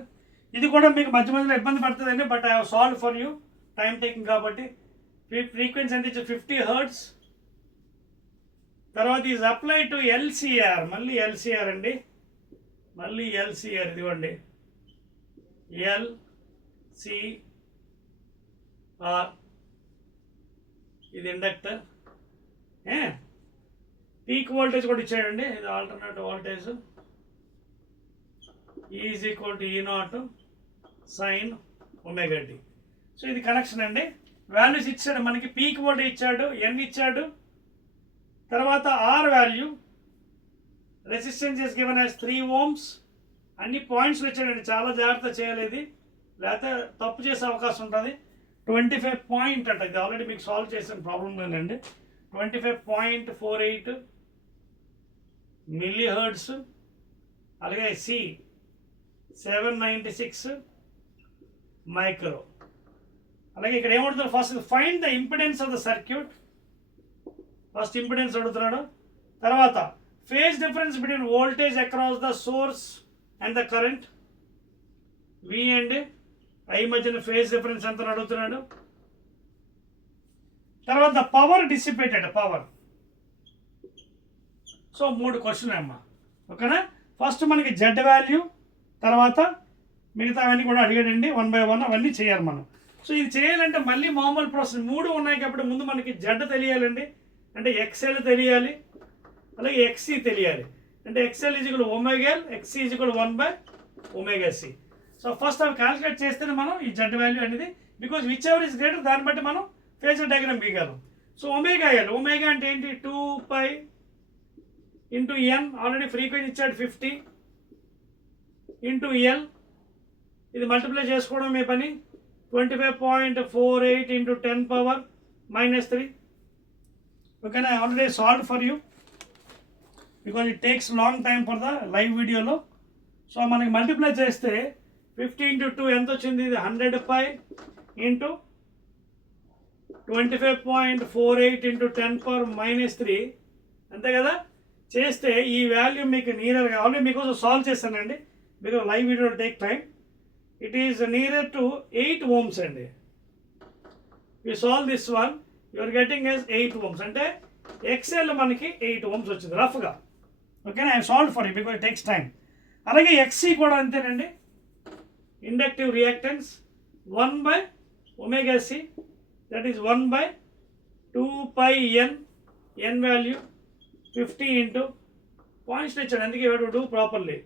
ఇది కూడా మీకు మధ్య మధ్యలో ఇబ్బంది పడుతుందండి, but I have solve for you. Time taking కాబట్టి. ఫ్రీక్వెన్సీ ఎంత ఇచ్చి 50 hertz. తర్వాత ఈజ్ అప్లై టు ఎల్సిఆర్. మళ్ళీ ఎల్సిఆర్ అండి, మళ్ళీ ఎల్సిఆర్. ఇదిగోండి ఎల్సిఆర్, ఇది ఇండక్టర్. పీక్ వోల్టేజ్ కూడా ఇచ్చాడండి, ఇది alternate voltage is equal to E naught sine omega t. So ఇది కనెక్షన్ అండి. వాల్యూస్ ఇచ్చాడు మనకి, పీక్ వోల్టేజ్ ఇచ్చాడు, ఎన్ ఇచ్చాడు, తర్వాత R value, resistance is given as 3 ohms, అన్ని పాయింట్స్లు ఇచ్చాడండి. చాలా జాగ్రత్త చేయాలి ఇది, లేకపోతే తప్పు చేసే అవకాశం ఉంటుంది. 25 పాయింట్ అంట, ఇది ఆల్రెడీ మీకు సాల్వ్ చేసిన ప్రాబ్లం లేదండి. 25.48 మిల్లీ హెర్ట్స్, అలాగే సి 796 మైక్రో. అలాగే ఇక్కడ ఏమడుతున్నారు, first find the impedance of the circuit. First impedance అడుగుతున్నాడు. తర్వాత phase difference between voltage across the source and the current, V and I మధ్యన ఫేజ్ డిఫరెన్స్ ఎంత అడుగుతున్నాడు. తర్వాత power dissipated, power. So 3 question అమ్మా, ఓకేనా. ఫస్ట్ మనకి జెడ్ వాల్యూ, తర్వాత మిగతా అవన్నీ కూడా అడిగాడండి 1 by 1 అవన్నీ చేయాలి మనం. సో ఇది చేయాలంటే మళ్ళీ మామూలు ప్రాసెస్, 3 ఉన్నాయి కాబట్టి ముందు మనకి జెడ్ తెలియాలండి, అంటే ఎక్స్ఎల్ తెలియాలి, అలాగే ఎక్సీ తెలియాలి. అంటే XL is equal omega L, XC is equal 1 by omega C. So first అవి క్యాలిక్యులేట్ చేస్తేనే మనం ఈ జెడ్ వాల్యూ అనేది, because whichever is greater దాన్ని బట్టి మనం ఫేజర్ డయాగ్రామ్ గీయగలం. సో ఒమేగా ఎల్, ఒమేగా అంటే ఏంటి, 2π ఇంటూ ఎన్, ఆల్రెడీ ఫ్రీక్వెన్సీ ఇచ్చాడు 50 ఇంటూ ఎల్, ఇది మల్టిప్లై చేసుకోవడం మీ పని. 25.48 ఇంటూ 10⁻³ ఓకేనా. Already solve for you because it takes long time for the live వీడియోలో. సో మనకి మల్టిప్లై చేస్తే 50 ఇంటూ 2 ఎంత వచ్చింది, ఇది 100π ఇంటూ 25.48 ఇంటూ 10⁻³ అంతే కదా. చేస్తే ఈ వాల్యూ మీకు నియర్గా, ఆల్రెడీ మీకోసం సాల్వ్ చేస్తానండి because live video take time. It is near to 8 ohms అండి. You solve this one, you're getting yes 8 ohms, అంటే ఎక్స్ఎల్ మనకి 8 ohms వచ్చింది రఫ్గా, ఓకేనా. I solve for you because it takes time. అలాగే ఎక్సీ కూడా అంతేనండి, inductive reactance 1 by omega C, that is 1 by 2πn, N value 50 into points ఇచ్చాడు, అందుకే you have to do properly.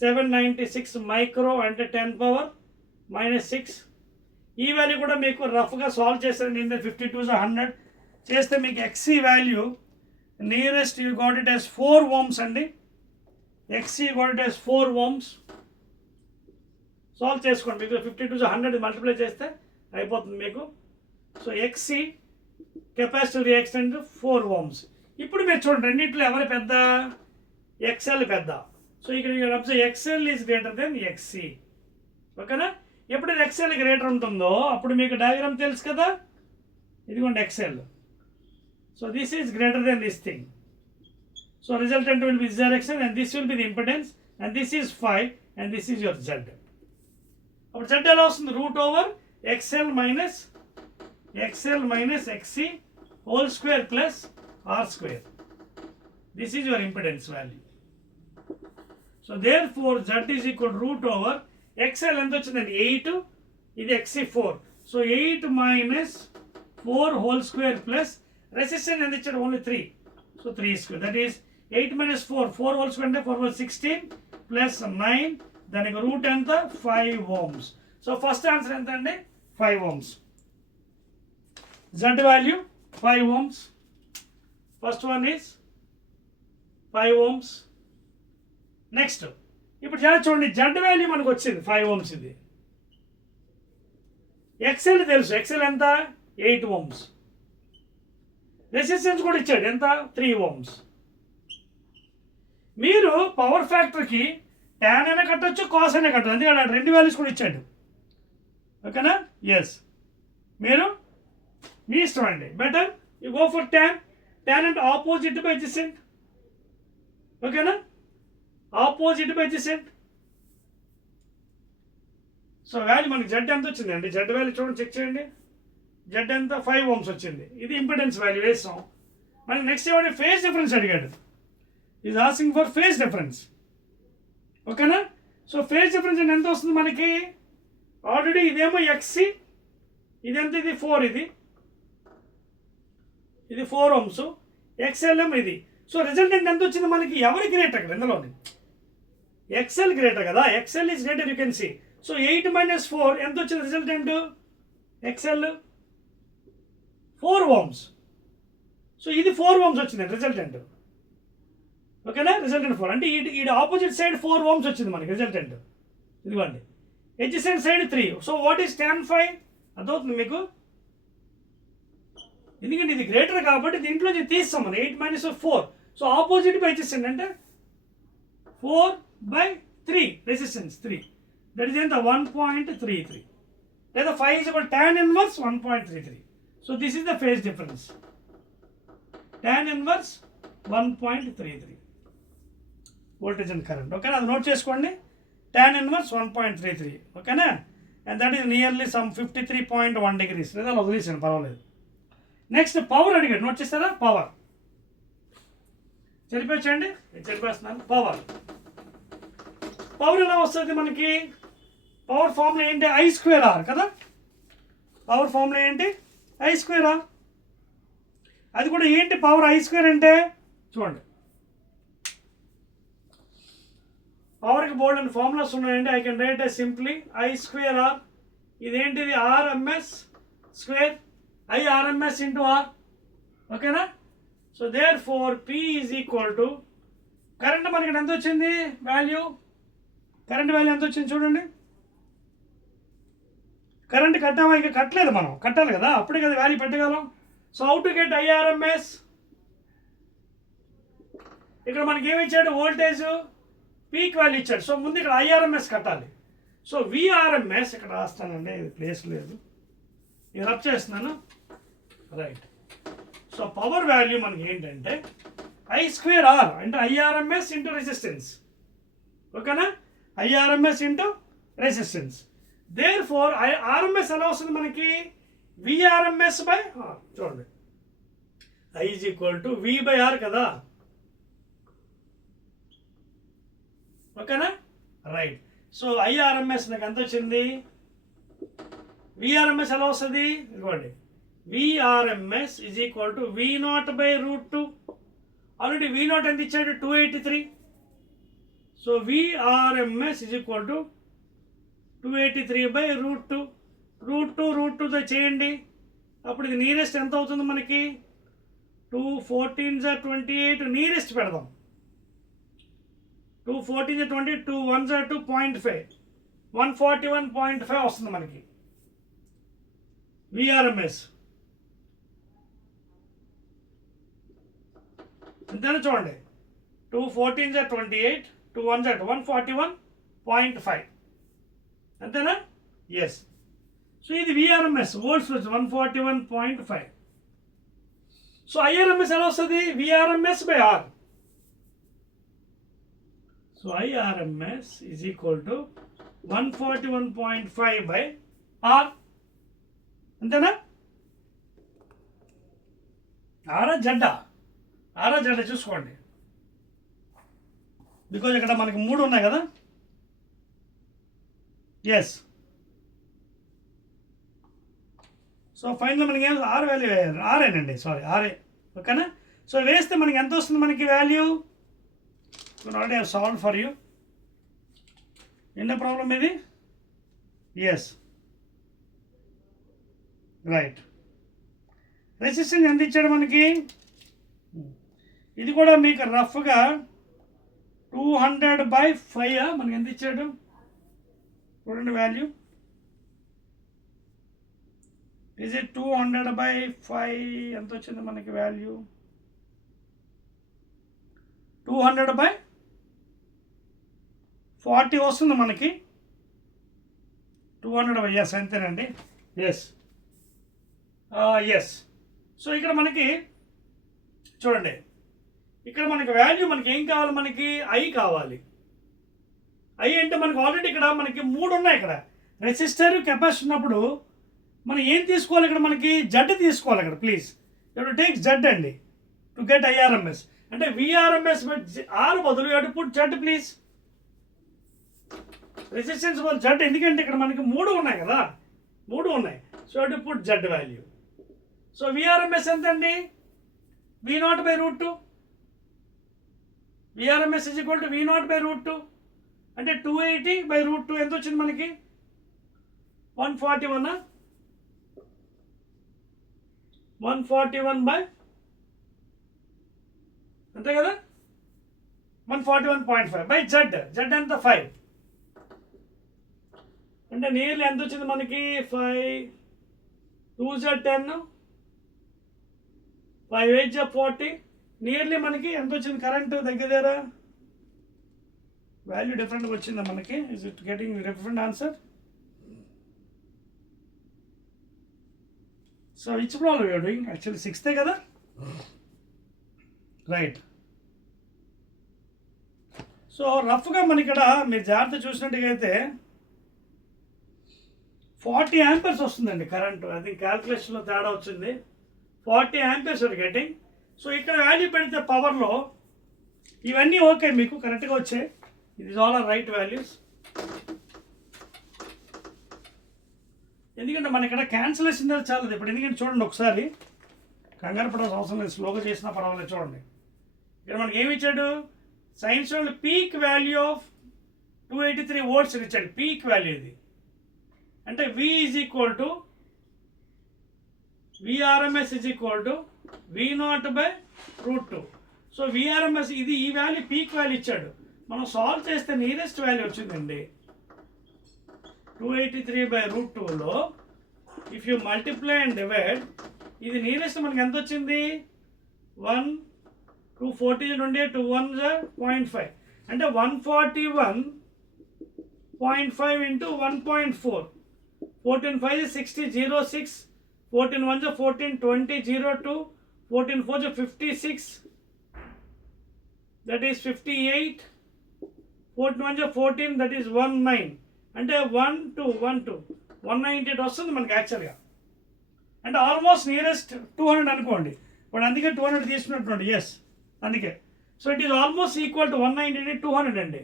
796 micro అంటే 10⁻⁻6. ఈ వాల్యూ కూడా మీకు రఫ్గా సాల్వ్ చేస్తారండి. 52 to 100 చేస్తే మీకు XC value nearest you got it as 4 ohms అండి. XC got it as 4 ohms. Solve చేసుకోండి, మీకు 52 to 100 మల్టిప్లై చేస్తే అయిపోతుంది మీకు. So XC capacity reactance 4 ohms. ఇప్పుడు మీరు చూడండి రెండింటిలో ఎవరు పెద్ద, ఎక్స్ఎల్ పెద్ద. సో ఇక్కడ observe XL is greater then XC, ఓకేనా. ఎప్పుడైతే ఎక్స్ఎల్ గ్రేటర్ ఉంటుందో అప్పుడు మీకు డయాగ్రామ్ తెలుసు కదా, ఇదిగోండి XL. So this is greater then this thing. So resultant will be this direction and this will be the impedance and this is 5 and this is your Z. అప్పుడు జెడ్ ఎలా వస్తుంది, √XL minus XC whole square plus R square. This is your impedance value. So therefore z is equal √XL ఎంత వచ్చిందండి 8, ఇది XC 4. So 8 minus 4 whole square plus resistance ఎంత ఇచ్చాడు, only 3. So 3 square, that is 8 minus 4 whole square అంటే 4 16 ప్లస్ 9, దానికి రూట్ ఎంత 5 ohms. సో ఫస్ట్ ఆన్సర్ ఎంత అండి 5 ohms. Z value 5 ohms. First one is 5 ohms. Next ఇప్పుడు చూడండి జెడ్ వాల్యూ మనకు వచ్చింది 5 ohms. ఇది ఎక్స్ఎల్ తెలుసు, ఎక్స్ఎల్ ఎంత 8 ohms. రెసిస్టెన్స్ కూడా ఇచ్చాడు ఎంత 3 ohms. మీరు పవర్ ఫ్యాక్టర్కి tan అయినా కట్టచ్చు, కాస్ అయినా కట్టచ్చు, అందుకని 2 వాల్యూస్ కూడా ఇచ్చాడు, ఓకేనా. ఎస్, మీరు మీ ఇష్టం అండి. Better you go for tan అంటే ఆపోజిట్ బై అడ్జసెంట్, ఓకేనా, opposite by adjacent. So value మనకి జెడ్ ఎంత వచ్చిందండి, జెడ్ వాల్యూ చూడండి, చెక్ చేయండి. జెడ్ ఎంత 5 ohms వచ్చింది. ఇది ఇంపిడెన్స్ వాల్యూ వేస్తాం. మనకి నెక్స్ట్ ఏమంటే ఫేజ్ డిఫరెన్స్ అడిగాడు. Is asking for phase difference, ఓకేనా. సో ఫేజ్ డిఫరెన్స్ ఎంత వస్తుంది మనకి, ఆల్రెడీ ఇదేమో ఎక్సీ, ఇదెంత, ఇది 4, ఇది 4 ohms. ఎక్స్ఎల్ఎం ఇది. సో రిజల్టెంట్ ఎంత వచ్చింది మనకి, ఎవరి గ్రేటర్ అక్కడ ఇందులోని, ఎక్సెల్ గ్రేటర్ కదా, XL is greater you can see. So 8 - 4 ఎంత వచ్చింది రిజల్టెంట్, ఎక్సెల్ 4 ohms. సో ఇది 4 ohms వచ్చింది రిజల్టెంట్, ఓకేనా, రిజల్టెంట్ 4 అంటే ఈ ఆపోజిట్ సైడ్ 4 ohms వచ్చింది మనకి రిజల్టెంట్, ఇదిగోండి adjacent side 3. So what is tan phi, అదవుతుంది మీకు, ఎందుకంటే ఇది గ్రేటర్ కాబట్టి దీంట్లో తీస్తాం మనం 8 - 4. సో ఆపోజిట్ బై ఎడ్జసెంట్ అంటే 4/3 రెసిస్టెన్స్ 3, దట్ ఈస్ ఎంత 1.33, లేదా 5 = tan inverse 1.33. So this is the phase difference, tan inverse 1.33 voltage and current, ఓకేనా, అది నోట్ చేసుకోండి, tan inverse 1.33, ఓకేనా, and that is nearly some 53.1 degrees, లేదా అలా వదిలేసాను పర్వాలేదు. నెక్స్ట్ పవర్ అడిగాడు, నోట్ చేస్తారా, పవర్ చెరిపేచ్చండి, చెరిపేస్తున్నాను. పవర్ ఎలా వస్తుంది మనకి, పవర్ ఫార్ములా ఏంటి, I²R కదా, పవర్ ఫార్ములా ఏంటి, I²R. అది కూడా ఏంటి పవర్ I² అంటే చూడండి, పవర్కి బోర్డ్ అండ్ ఫార్ములాస్ ఉన్నాయండి. I can write simply I²R, ఇదేంటిది RMS², IRMS ఇంటూ R, ఓకేనా. So therefore P is equal to, current మనకి ఎంత వచ్చింది వాల్యూ, కరెంట్ వాల్యూ ఎంత వచ్చింది చూడండి, కరెంట్ కట్టామా, ఇంకా కట్టలేదు, మనం కట్టాలి కదా, అప్పుడే కదా వాల్యూ పెట్టగలం. So how to get IRMS, ఇక్కడ మనకి ఏమి ఇచ్చాడు, వోల్టేజ్ పీక్ వాల్యూ ఇచ్చాడు. సో ముందు ఇక్కడ IRMS కట్టాలి. సో VRMS ఇక్కడ రాస్తానండి, ఇది ప్లేస్ లేదు, ఇది రబ్ చేస్తున్నాను, రైట్. సో పవర్ వాల్యూ మనకి ఏంటంటే I²R అంటే IRMS ఇంటూ రెసిస్టెన్స్, ఓకేనా, IRMS into resistance. Therefore RMS ఎలా వస్తుంది మనకి, VRMS/R, చూడండి I is equal to V/R కదా, ఓకేనా, రైట్. సో IRMS నాకు ఎంత వచ్చింది, VRMS ఎలా వస్తుంది, ఇదిగోండి VRMS is equal to V0/√2. Already V0 ఎంత ఇచ్చాడు 283. So VRMS is equal to 283/√2. √2 చేయండి, అప్పుడు ఇది నియరెస్ట్ ఎంత అవుతుంది మనకి, 214 = 28, నియరెస్ట్ పెడదాం, 214 = 20, 2 1 = 2.5, 141.5 వస్తుంది మనకి VRMS. అంతేనా, చూడండి 214 = 28, 2 1 = 141.5, అంతేనా, ఎస్. సో ఇది VRMS వోల్ట్స్ 141.5. సో IRMS ఎలా వస్తుంది, VRMS/R. So IRMS is equal to 141.5/R, అంతేనా. ఆరా జడ్డా చూసుకోండి, బికాజ్ ఇక్కడ మనకి 3 ఉన్నాయి కదా, ఎస్. సో ఫైనల్ మనకి ఏం R వాల్యూ, ఆరేనండి, సారీ ఆరే, ఓకేనా. సో వేస్తే మనకి ఎంత వస్తుంది మనకి value, already I solve for you, ఎన్న ప్రాబ్లం ఇది, ఎస్, రైట్. రెసిస్టెన్స్ ఎంత ఇచ్చాడు మనకి, ఇది కూడా మీకు రఫ్గా 200/5 మనకి ఎంత ఇచ్చాడు చూడండి వాల్యూ, ఈజ్ ఇట్ 200/5 ఎంత వచ్చింది మనకి వాల్యూ, 200/40 వస్తుంది మనకి, 200, ఎస్ అంతేనండి, ఎస్, ఎస్. సో ఇక్కడ మనకి చూడండి, ఇక్కడ మనకి వాల్యూ మనకి ఏం కావాలి, మనకి I కావాలి. I అంటే మనకి ఆల్రెడీ ఇక్కడ మనకి 3 ఉన్నాయి, ఇక్కడ రెసిస్టర్ కెపాసిటర్ ఉన్నప్పుడు మనం ఏం తీసుకోవాలి, ఇక్కడ మనకి జడ్ తీసుకోవాలి, ఇక్కడ ప్లీజ్ యూ టేక్ జడ్ అండి టు గెట్ IRMS. అంటే VRMS R బదులు you to put Z please, resistance బదులు జడ్, ఎందుకంటే ఇక్కడ మనకి 3 ఉన్నాయి కదా, 3 ఉన్నాయి. So you to put Z value. So VRMS ఎంత అండి, V0/√2, VRMS is equal to V0/√2 అంటే 280/√2 ఎంత వచ్చింది మనకి 141 141 అంతే కదా 141.5 బై జెడ్ ఎంత 5 అంటే నియర్లీ ఎంత వచ్చింది మనకి 5 2 Z 10 5 8 Z 40 నియర్లీ మనకి ఎంత వచ్చింది కరెంట్ దగ్గర వాల్యూ డిఫరెంట్గా వచ్చిందా మనకి is it getting different answer so which problem you are doing actually 6th కదా రైట్ సో రఫ్గా మన ఇక్కడ మీరు జాగ్రత్త చూసినట్టుగా అయితే 40 amperes వస్తుందండి కరెంటు అది క్యాల్కులేషన్లో తేడా వచ్చింది 40 amperes ఆర్ గెటింగ్ సో ఇక్కడ వాల్యూ పెడితే పవర్లో ఇవన్నీ ఓకే మీకు కరెక్ట్గా వచ్చాయి ఇది ఆల్ ఆర్ రైట్ వాల్యూస్ ఎందుకంటే మన ఇక్కడ క్యాన్సిలేషన్ దగ్గర చాలదు ఇప్పుడు ఎందుకంటే చూడండి ఒకసారి కంగారు పడాల్సిన అవసరం లేదు స్లోగా చేసినా పర్వాలేదు చూడండి ఇక్కడ మనకి ఏమి ఇచ్చాడు సైన్స్ వాళ్ళు పీక్ వాల్యూ ఆఫ్ 283 volts ఇచ్చాడు పీక్ వాల్యూ ఇది అంటే V is equal to VRMS is equal to V0/√2 so VRMS ఇది ఈ వాల్యూ పీక్ వాల్యూ ఇచ్చాడు మనం సాల్వ్ చేస్తే నియరెస్ట్ వాల్యూ వచ్చిందండి 283/√2లో if you multiply and divide ఇది నియరెస్ట్ మనకి ఎంత వచ్చింది 240 నుండి 2 1 0.5 అంటే 141.5 into 1.4 14 5 is 60 06 14 1 is 14 20 02 14 4 is 56 that is 58 14 1 is 14 that is 19 అంటే 198 వస్తుంది మనకి యాక్చువల్గా అంటే ఆల్మోస్ట్ నియరెస్ట్ 200 అనుకోండి ఇప్పుడు అందుకే 200 తీసుకున్నట్టు ఎస్ అందుకే so it is almost equal to 198 200 అండి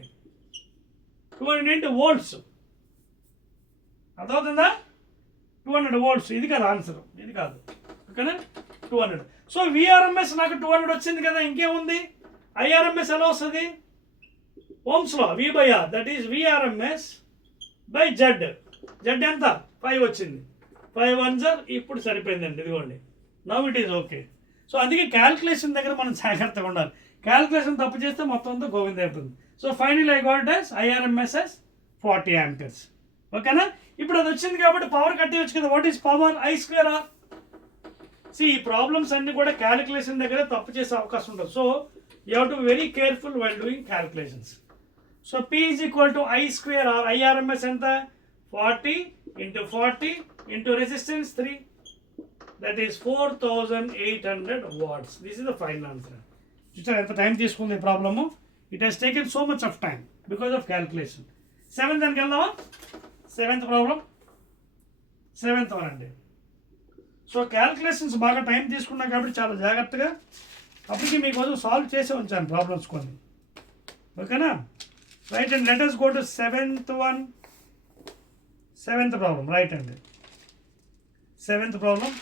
208 volts అర్థమవుతుందా 200 volts ఇది కాదు ఆన్సర్ ఇది కాదు ఓకేనా 200 సో విఆర్ఎంఎస్ నాకు 200 వచ్చింది కదా ఇంకేముంది ఐఆర్ఎంఎస్ ఎలా వస్తుంది ఓమ్స్లో V/R that is VRMS by Z ఎంత 5 వచ్చింది 5 1 0 ఇప్పుడు సరిపోయిందండి ఇదిగోండి now it is okay so అందుకే క్యాల్కులేషన్ దగ్గర మనం జాగ్రత్తగా ఉండాలి క్యాల్కులేషన్ తప్పు చేస్తే మొత్తం అంతా గోవింద అయిపోతుంది so final I got as IRMS 40 amperes ఓకేనా ఇప్పుడు అది వచ్చింది కాబట్టి పవర్ కట్టేయచ్చు కదా వాట్ ఈస్ పవర్ I²R ఈ ప్రాబ్లమ్స్ అన్ని కూడా క్యాలిక్యులేషన్ దగ్గర తప్పు చేసే అవకాశం ఉంటుంది so you have to very careful while doing calculations so P is equal to I²R IRMS ఎంత 40 into 40 into resistance 3 that is 4800 watts this is the final answer చూసారా ఎంత టైం తీసుకుంది ఈ problem it has taken so much of time because of calculation 7th దానికి వెళ్దామా 7th ప్రాబ్లం 7th వన్ అండి సో క్యాలిక్యులేషన్స్ బాగా టైం తీసుకున్నాం కాబట్టి చాలా జాగ్రత్తగా అప్పటికి మీకోసం సాల్వ్ చేసి ఉంచాను ప్రాబ్లమ్స్ కొన్ని ఓకేనా right and let us go to 7th one 7th problem right అండి 7th ప్రాబ్లం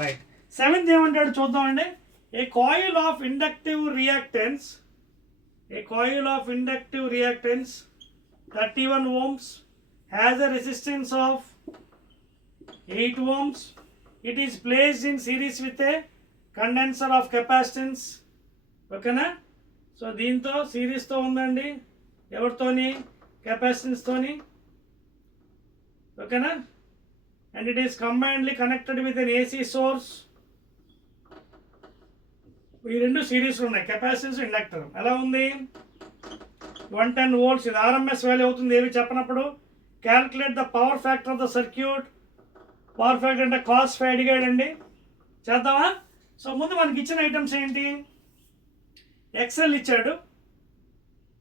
రైట్ 7th ఏమంటాడు చూద్దామండి A coil of inductive reactance 31 ohms has a resistance of 8 ohms. It is placed in series with a condenser of capacitance. ఓకేనా సో దీంతో సిరీస్తో ఉందండి ఎవరితోని కెపాసిటెన్స్తోని ఓకేనా and it is combinedly connected with an AC source ఈ రెండు సిరీస్లు ఉన్నాయి కెపాసిటెన్స్ ఇండక్టర్ ఎలా ఉంది 110 volts ఇది ఆర్ఎంఎస్ వాల్యూ అవుతుంది ఏవి చెప్పనప్పుడు calculate the power factor of the circuit power factor అంటే కాస్ అడిగాడు అండి చేద్దామా సో ముందు మనకి ఇచ్చిన ఐటమ్స్ ఏంటి XL ఇచ్చాడు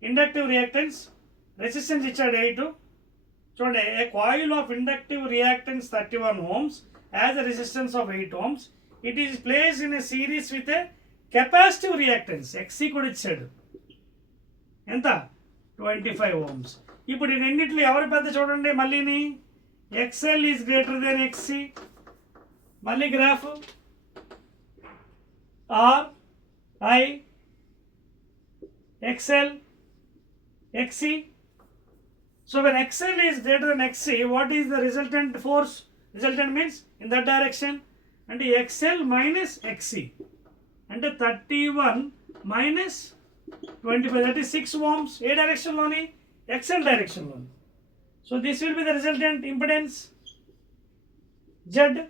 ఇండక్టివ్ రియాక్టెన్స్ రెసిస్టెన్స్ ఇచ్చాడు 8 చూడండి ఏ coil of inductive reactance 31 ohms as a resistance of 8 ohms it is placed in a series with a capacitive reactance XC కూడా ఇచ్చాడు ఎంత 25 ohms ఇప్పుడు ఈ రెండిట్లో ఎవరు పెద్ద చూడండి మళ్ళీని XL is greater then XC మళ్ళీ graph R I XL, XC. So when XL is greater than XC, what is the resultant force? Resultant means in that direction. And XL minus XC. And 31 minus 25, that is 6 ohms. A direction loni, XL direction loni. So this will be the resultant impedance Z.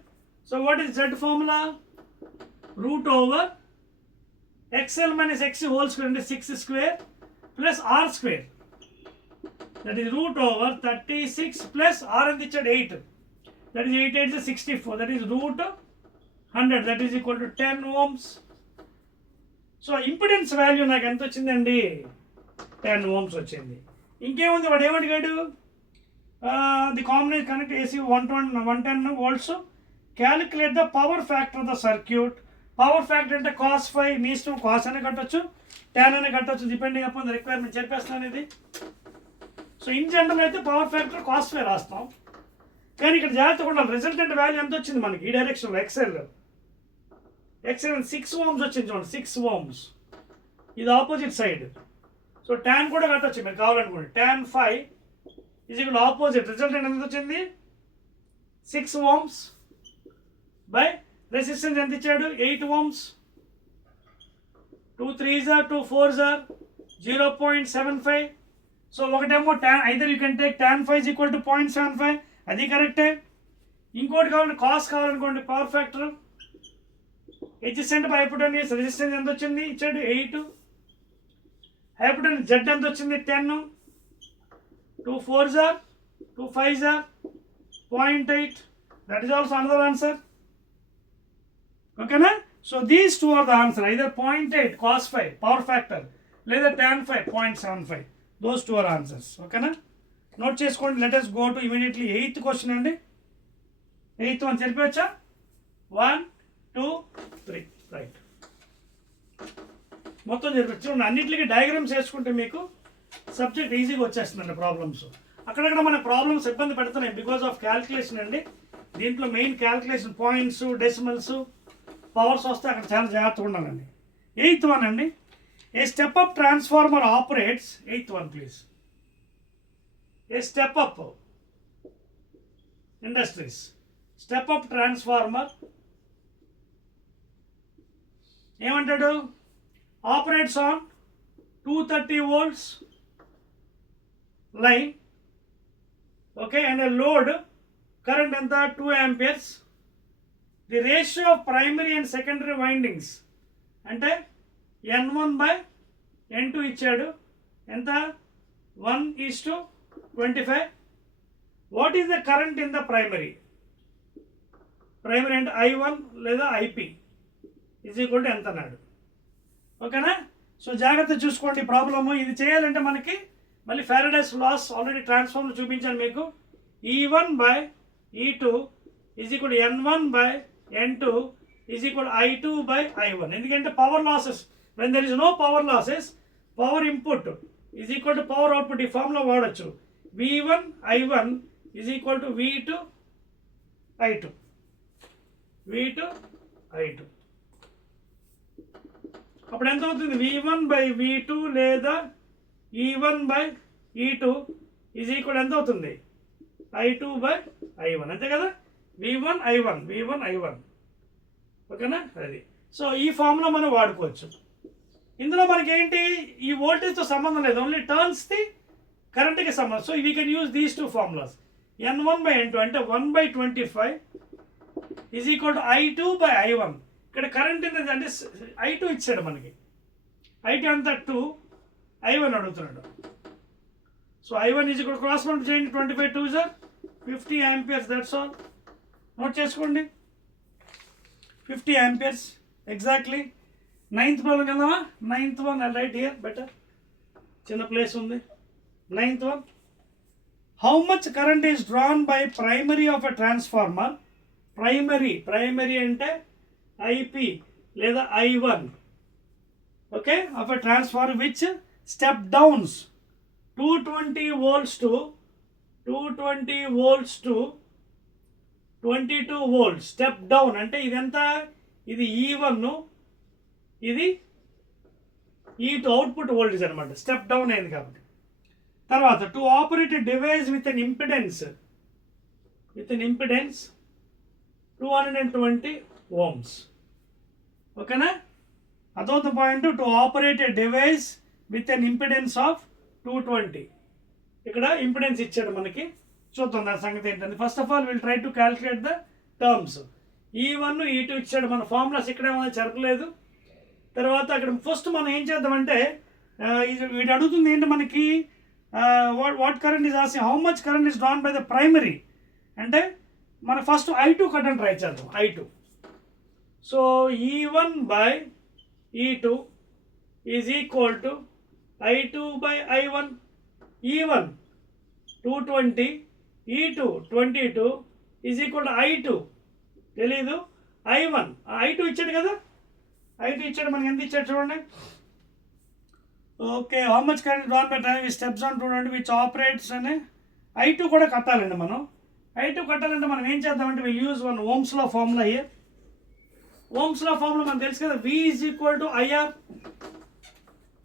So what is Z formula? Root over XL minus XC whole square into 6 square plus R square. That is root over 36 plus R and 8. That is 8 8 is 64. That is root 100. That is equal to 10 ohms. So impedance value నాకు ఎంత వచ్చిందండి? 10 ohms వచ్చింది. ఇంకేముంది వాడు ఏమడిగాడు? The combination connect AC 110 volts. Calculate the power factor of the circuit. Power factor అంటే కాస్ ఫై, మీ ఇష్టం కాస్ అనే కట్టొచ్చు, ట్యాన్ అనే కట్టొచ్చు, డిపెండింగ్ అపాన్ ద రిక్వైర్మెంట్. చెప్పేస్తాను ఇది. సో ఇన్ జనరల్ అయితే పవర్ ఫ్యాక్టర్ కాస్ ఫై రాస్తాం, కానీ ఇక్కడ జాగ్రత్తగా ఉండాలి. రిజల్టెంట్ వాల్యూ ఎంత వచ్చింది మనకి ఈ డైరెక్షన్లో? ఎక్స్ఎల్ 6 ohms వచ్చింది చూడండి, 6 ohms. ఇది ఆపోజిట్ సైడ్. సో ట్యాన్ కూడా కట్టొచ్చు మీరు కావాలనుకోండి. ట్యాన్ 5 ఇది ఇక్కడ ఆపోజిట్. రిజల్టెంట్ ఎంత వచ్చింది? 6 ohms బై రెసిస్టెన్స్ ఎంత ఇచ్చాడు? 8 ohms. 2 3s are 2 4s are 0.75. So ఒకటేమో tan, either you can take tan 5 is equal to 0.75, అది కరెక్టే. ఇంకోటి కావాలంటే కాస్ కావాలనుకోండి, power factor adjacent by hypotenuse. Resistance ఎంత వచ్చింది ఇచ్చాడు? 8. హైపోటెన్యూస్ జెడ్ ఎంత వచ్చింది? 10. 2 4s are 2 5s are 0.8. That is also another answer. ఓకేనా? So these two are the answer. Either 0.8 cos 5 power factor, లేదా tan 5 0.75. Those two are answers. ఓకేనా? నోట్ చేసుకోండి. Let us go to immediately 8th question అండి. 8th వన్ చెప్పవచ్చా? 1 2 3 రైట్. మొత్తం చెప్పచ్చు. అన్నింటికి డయాగ్రామ్స్ వేసుకుంటే మీకు సబ్జెక్ట్ ఈజీగా వచ్చేస్తుందండి. ప్రాబ్లమ్స్ అక్కడక్కడ మన ప్రాబ్లమ్స్ ఇబ్బంది పెడుతున్నాయి బికాస్ ఆఫ్ క్యాల్కులేషన్ అండి. దీంట్లో main calculation, points, decimals, powers వస్తే అక్కడ చాలా జాగ్రత్తగా ఉండాలండి. 8th వన్ అండి. A step up transformer operates. 8th one please. A step up industries step up transformer ఏమంటాడు? Operates on 230 volts line. Okay, and load current ఎంత? 2 amperes. The ratio of primary and secondary windings అంటే N1/N2 ఇచ్చాడు. ఎంత? 1:25. What is the current in the primary? Primary అంటే I1 లేదా IP ఈజ్ ఈక్వల్ టు ఎంత అన్నాడు. ఓకేనా? సో జాగ్రత్త చూసుకోండి ప్రాబ్లము. ఇది చేయాలంటే మనకి మళ్ళీ ఫారడేస్ లాస్ ఆల్రెడీ ట్రాన్స్ఫార్మర్ చూపించాను మీకు. E1/E2 is equal to N1/N2 is equal I2/I1. ఎందుకంటే power losses, when there is no power losses, power input is equal to power output. ఈ ఫార్ములా వాడచ్చు. V1/I1 is equal to V2/I2. V2/I2 అప్పుడు ఎంత అవుతుంది? V1/V2 లేదా E1/E2 ఈజ్ ఈక్వల్ ఎంత అవుతుంది? I2/I1. అంతే కదా? V1/I1. ఓకేనా? అది. సో ఈ ఫార్ములా మనం వాడుకోవచ్చు. ఇందులో మనకి ఏంటి? ఈ వోల్టేజ్తో సంబంధం లేదు, ఓన్లీ టర్న్స్ది కరెంట్కి సంబంధం. So we can use these two formulas. N1/N2 అంటే 1/25 ఈజ్ ఈక్వల్ టు I2/I1. ఇక్కడ కరెంట్ ఏంటంటే అంటే I2 ఇచ్చాడు మనకి. I2 అంతా 2, I1 అడుగుతున్నాడు. So I1 is equal cross multiply చేయండి. 25 2s are 50 amperes. That's all. Note చేసుకోండి. 50 amperes ఎగ్జాక్ట్లీ. 9th ప్రాబ్లం వెళ్దామా? 9th one I right here better, చిన్న ప్లేస్ ఉంది. 9th one. How much current is drawn by primary of a transformer? Primary అంటే IP లేదా I1. Okay, of a transformer which step downs 220 volts to 22 volts. Step down అంటే ఇదంతా, ఇది E1, ఇది E2 అవుట్పుట్ వోల్టేజ్ అనమాట, స్టెప్ డౌన్ అయింది కాబట్టి. తర్వాత to operate a device with an impedance 220 ohms. ఓకేనా? అదొక point. To operate a device with an impedance of 220. ఇక్కడ ఇంపిడెన్స్ ఇచ్చాడు మనకి, చూద్దాం దాని సంగతి ఏంటంటే. First of all will try to calculate the terms. E1 E2 ఇచ్చాడు, మన ఫార్ములాస్ ఇక్కడేమో జరగలేదు. తర్వాత అక్కడ ఫస్ట్ మనం ఏం చేద్దామంటే, వీడు అడుగుతుంది ఏంటి మనకి, what current is asking how much current is drawn by the primary అంటే మనం ఫస్ట్ I2 కరెంట్ ట్రై చేద్దాం. I2. So E1 by E2 is equal to I2 by I1. E1 220, E2 22 is equal to I2. తెలీదు, I1. I2 ఇచ్చాడు కదా, I2 ఇచ్చాడు మనకి. ఎంత ఇచ్చాడు చూడండి. Okay, how much current drawn by time steps on 220 which operates అని I2 కూడా కట్టాలండి మనం. I2 కట్టాలంటే మనం ఏం చేద్దామంటే will use one ohm's law formula here. Ohm's law formula మనకు తెలుసు కదా, V is equal to IR.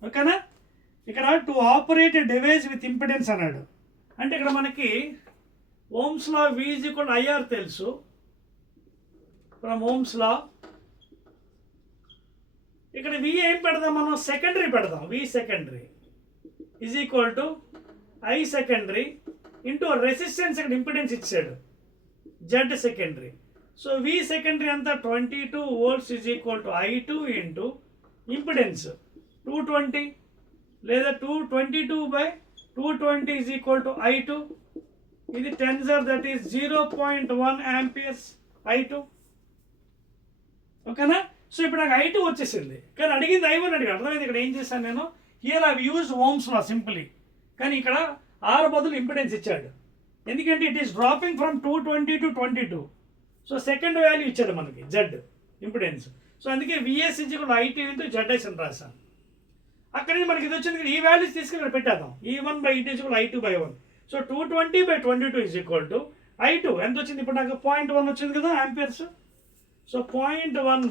ఓకేనా? ఇక్కడ to operate a device with impedance అన్నాడు అంటే ఇక్కడ మనకి ohm's law V is equal to IR తెలుసు. ఫ్రమ్ ఓమ్స్ లా ఇక్కడ V ఏం పెడదాం మనం, సెకండరీ పెడదాం. V secondary is equal to I secondary into resistance. ఇక్కడ ఇంపిడెన్స్ ఇచ్చాడు Z secondary. So V secondary అంతా 22 volts is equal to I2 into impedance 220 లేదా 222/220 ఈజ్ ఈక్వల్ టు I2. ఇది tensor, that is 0.1 amperes I2. ఓకేనా? సో ఇప్పుడు నాకు I2 వచ్చేసింది, కానీ అడిగింది I1 అడిగాడు. అర్థమైంది ఇక్కడ ఏం చేశాను నేను, here I use ohm's law simply. కానీ ఇక్కడ R బదులు ఇంపిడెన్స్ ఇచ్చాడు, ఎందుకంటే it is dropping from 220 to 22. So second value ఇచ్చాడు మనకి Z ఇంపిడెన్స్. సో అందుకే VS equal I2 into ZS అని రాశాను. అక్కడ నుంచి మనకి ఇది వచ్చింది, ఈ వాల్యూస్ తీసుకుని ఇక్కడ పెట్టేద్దాం. E1 by E2 equal I2 by 1. So 220/22 is equal to I2. ఎంత వచ్చింది ఇప్పుడు నాకు, 0.1 వచ్చింది కదా ఆంపియర్స్. సో 0.1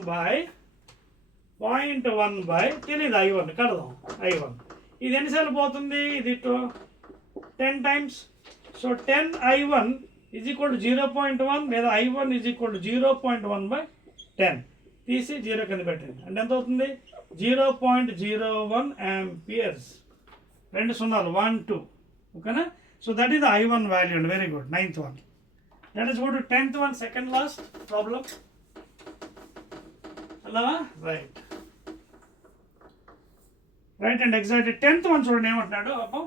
బై తెలియదు I1 కడదాం. I1 ఇది ఎన్నిసార్లు పోతుంది, ఇది 10 times. So 10 I1 is equal to 0.1 లేదా I1 ఈజ్ ఈక్వల్ టు 0.1/10 తీసి 0 కింద పెట్టండి. అంటే ఎంత అవుతుంది, 0.01 amperes. 2 సున్నాలు 1 2. ఓకేనా? So that is the I1 value అండి. Very good. 9th one. Let us go to 10th one, second last problem. అలాగా right and exact 10th one చూడండి ఏమంటున్నాడు. అప్పుడు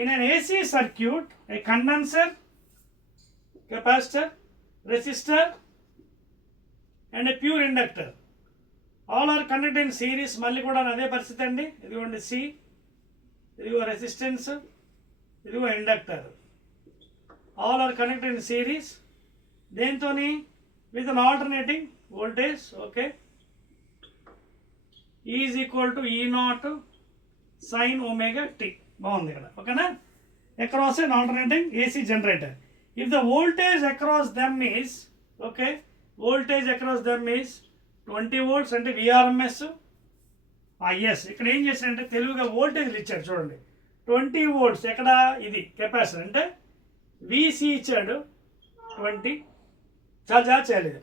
in an AC circuit a condenser, capacitor, resistor and a pure inductor all are connected in series. మళ్ళీ కూడా అదే పరిస్థితి అండి. ఇదిగోండి C, ఇదిగో రెసిస్టెన్స్, ఇదిగో inductor, all are connected in series. దేంతోని, with an alternating voltage. Okay, E is equal to E0 sin ωt. బాగుంది ఇక్కడ. ఓకేనా? Across an alternating AC generator. If the voltage across them is, okay, voltage across them is 20 volts అంటే VRMS. ఎస్, ఇక్కడ ఏం చేశాడంటే తెలుగుగా వోల్టేజ్లు ఇచ్చాడు చూడండి. 20 volts ఎక్కడ, ఇది కెపాసిటర్ అంటే VC ఇచ్చాడు 20, చాలా జాగ్రత్త చేయలేదు.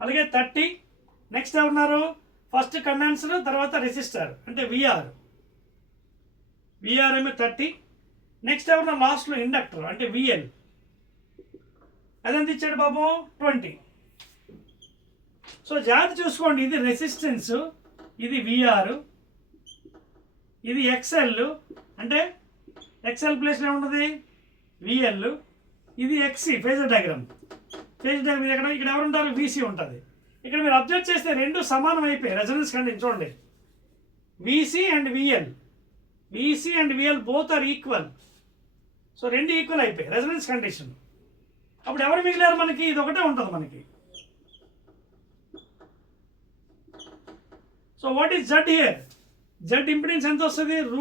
అలాగే 30. నెక్స్ట్ ఎవరున్నారు, ఫస్ట్ కండెన్సర్, తర్వాత రెసిస్టర్ అంటే VR ఏమో 30. నెక్స్ట్ ఎవరున్నారు లాస్ట్లో ఇండక్టర్ అంటే VL, అదెంత ఇచ్చాడు బాబు 20. సో జాగ్రత్త చూసుకోండి, ఇది రెసిస్టెన్స్, ఇది VR, ఇది XL అంటే XL ప్లేస్లో ఏముంటుంది VL, ఇది XC ఫేజర్ డయాగ్రామ్. ఇక్కడ ఎవరు ఉంటారు, VC ఉంటుంది. ఇక్కడ మీరు అబ్జర్వ్ చేస్తే రెండు సమానం అయిపోయి రెజొనెన్స్ కండిషన్ చూడండి. VC and VL both are equal. So రెండు ఈక్వల్ అయిపోయి రెజొనెన్స్ కండిషన్. అప్పుడు ఎవరు మిగిలారు మనకి, ఇది ఒకటే ఉంటుంది మనకి. So what is Z here, Z impedance ఎంత వస్తుంది, √,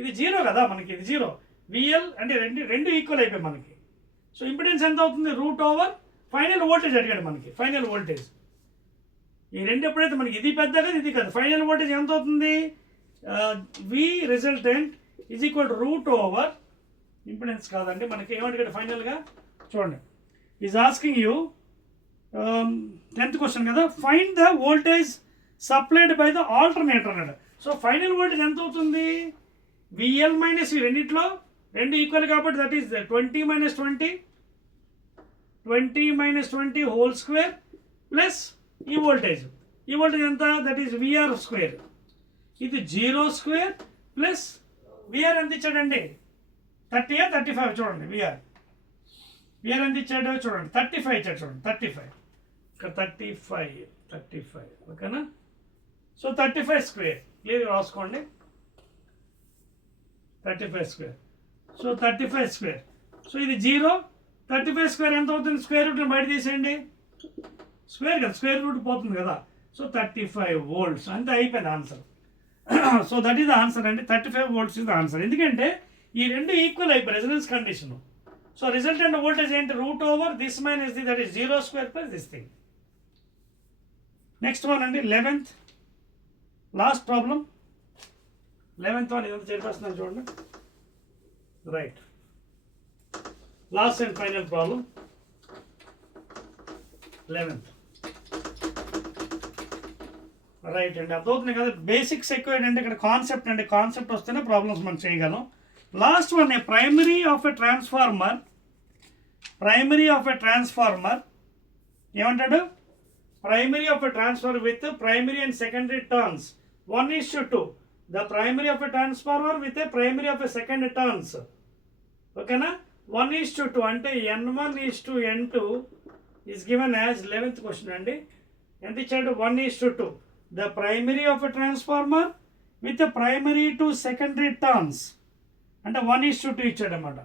ఇది 0 కదా మనకి, ఇది 0. VL అంటే రెండు ఈక్వల్ అయిపోయి మనకి. సో ఇంపిడెన్స్ ఎంత అవుతుంది, √, ఫైనల్ వోల్టేజ్ అడిగాడు మనకి. ఫైనల్ వోల్టేజ్ ఈ రెండు ఎప్పుడైతే మనకి ఇది పెద్ద కదా ఇది కదా, ఫైనల్ వోల్టేజ్ ఎంత అవుతుంది, V resultant is equal to root over impedance కాదండి, మనకి ఏమంటే ఇక్కడ ఫైనల్గా చూడండి, is asking you 10th question కదా, find the voltage supplied by the alternator అన్నాడు. సో ఫైనల్ వోల్టేజ్ ఎంత అవుతుంది, విఎల్ మైనస్ ఈ రెండిట్లో రెండు ఈక్వల్ కాబట్టి that is 20 minus 20 whole square plus ఈ వోల్టేజ్ ఎంత, దట్ ఈస్ విఆర్ స్క్వేర్, ఇది 0 స్క్వేర్ ప్లస్ విఆర్ ఎంత ఇచ్చాడండి 30 35 చూడండి, విఆర్ ఎంత ఇచ్చాడు చూడండి 35 ఇచ్చాడు చూడండి 35, ఇక్కడ 35 ఓకేనా. సో 35 స్క్వేర్ క్లియర్గా రాసుకోండి, 35 స్క్వేర్, సో 35 స్క్వేర్, సో ఇది 0, 35 స్క్వేర్ ఎంత అవుతుంది, స్క్వేర్ రూట్ బయట తీసేయండి, స్క్వేర్ కదా స్క్వేర్ రూట్ పోతుంది కదా, సో 35 volts అంతే అయిపోయింది answer. So that is the answer అండి, 35 volts ఇస్ ద ఆన్సర్. ఎందుకంటే ఈ రెండు ఈక్వల్ అయిపోయి resonance condition. So resultant voltage ఏంటి, root over this minus the that is 0 square plus this thing. Next one అండి 11th last problem, 11th one ఇదంతా చేసేస్తున్నాను చూడండి, right, last and final problem 11th. Right అండి, అర్థమవుతుంది కదా, బేసిక్స్ ఎక్కువ ఏంటంటే ఇక్కడ కాన్సెప్ట్ అండి, కాన్సెప్ట్ వస్తేనే ప్రాబ్లమ్స్ మనం చేయగలం. Last one primary of a transformer ఏమంటాడు, primary of a transformer with primary and secondary turns 1:2, the primary of a transformer with a primary of a secondary turns, ఓకేనా, 1:2 అంటే N1:N2 is given as 11th question అండి. ఎంత ఇచ్చాడు, 1:2, the primary of a transformer with primary to secondary turns అంటే 1:2 ఇచ్చాడు అన్నమాట,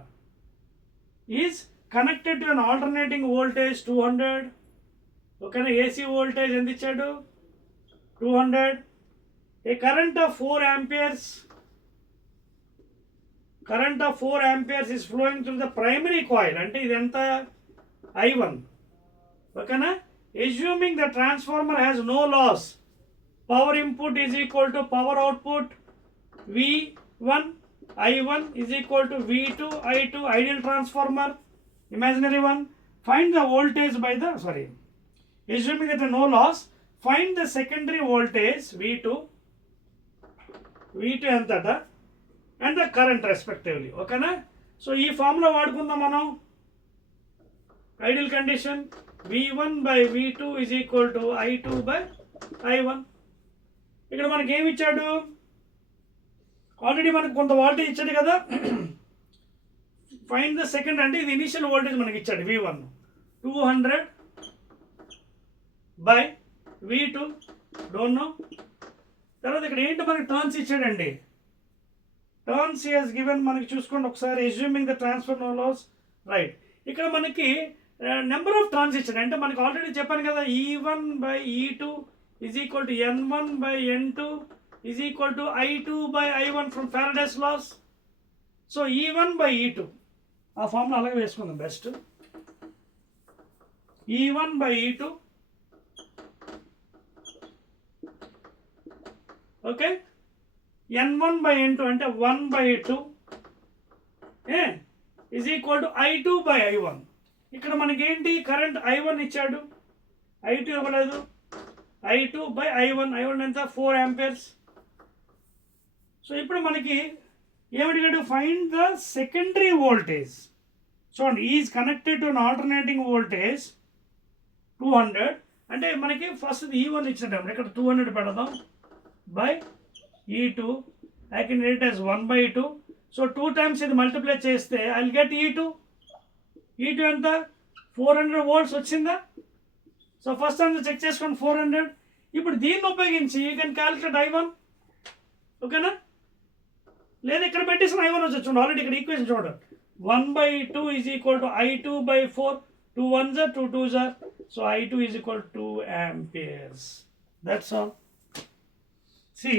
is connected to an alternating voltage 200, ఓకేనా, ఏసీ వోల్టేజ్ ఎంత ఇచ్చాడు 200, ఏ current of 4 amperes is flowing through the primary coil అంటే ఇది ఎంత I1, ఓకేనా, assuming the transformer has no loss, power input is equal to power output V1, I1 is equal to V2, I2, ideal transformer, imaginary one, find the voltage by the, assuming that no loss, find the secondary voltage V2 ఎంతట అండ్ ద కరెంట్ రెస్పెక్టివ్లీ, ఓకేనా. సో ఈ ఫార్ములా వాడుకుందాం మనం, ideal condition V1/V2 is equal to I2/I1. ఇక్కడ మనకి ఏమి ఇచ్చాడు, ఆల్రెడీ మనకు కొంత వోల్టేజ్ ఇచ్చాడు కదా, ఫైండ్ ద సెకండ్ అంటే ఇది ఇనిషియల్ వోల్టేజ్ మనకి ఇచ్చాడు V1 200/V2 డోంట్ నో. తర్వాత ఇక్కడ ఏంటో మనకి టర్న్స్ ఇచ్చాడండి, టర్న్స్ హి హస్ గివెన్ మనకి చూసుకోండి ఒకసారి, assuming the transfer no loss, right. ఇక్కడ మనకి నెంబర్ ఆఫ్ టర్న్స్ ఇచ్చాడు, అంటే మనకి ఆల్రెడీ చెప్పాను కదా, E1/E2 is equal to N1/N2 is equal to I2/I1 from Faraday's laws. So E1/E2 ఆ ఫార్ములా అలాగే వేసుకుందాం బెస్ట్, E1/E2 ఓకే, N1/N2 అంటే 1/2 ఈజ్ ఈక్వల్ టు I2/I1. ఇక్కడ మనకి ఏంటి, కరెంట్ I1 ఇచ్చాడు, I2 ఇవ్వలేదు, I2/I1 ఎంత 4 amperes. సో ఇప్పుడు మనకి ఏమడిగాడు, ఫైండ్ ద సెకండరీ వోల్టేజ్. చూడండి, is connected to an alternating voltage 200 అంటే మనకి ఫస్ట్ E1 ఇచ్చినట్టు, ఇక్కడ 200 పెడదాం by E2, I can write it as 1/2. So 2 times ఇది మల్టిప్లై చేస్తే ఐ విల్ గెట్ E2 ఎంత 400 volts వచ్చిందా. సో ఫస్ట్ ఆన్సర్ చెక్ చేసుకోండి 400. ఇప్పుడు దీన్ని ఉపయోగించి యూ కెన్ క్యాలిక్యులేట్ I1, ఓకేనా, లేదా ఇక్కడ పెట్టేసిన I1 వచ్చి చూడండి, ఆల్రెడీ ఇక్కడ ఈక్వేషన్ చూడండి, 1/2 is equal to I2/4, 2 1s are 2 2s are, so I2 is equal to 2 amperes. That's all. See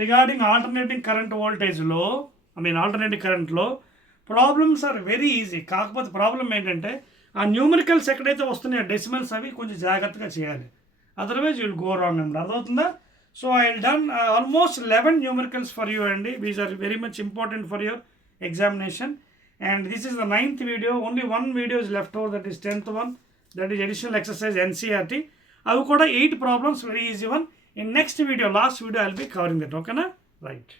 regarding alternating current వోల్టేజ్లో ఆల్టర్నేటింగ్ కరెంట్లో ప్రాబ్లమ్స్ ఆర్ వెరీ ఈజీ. కాకపోతే ప్రాబ్లం ఏంటంటే ఆ న్యూమరికల్స్ ఎక్కడైతే వస్తున్నాయో డెసిమల్స్ అవి కొంచెం జాగ్రత్తగా చేయాలి. Otherwise you will go wrong అనమాట. అర్థమవుతుందా? So I will done almost 11 numericals for you అండి. These are very much important for your examination. And this is the 9th video. Only one video is left over, that is 10th one, that is additional exercise NCERT. అవి కూడా 8 problems, very easy one. In next video, last video, I will be covering that. Okay na? Right.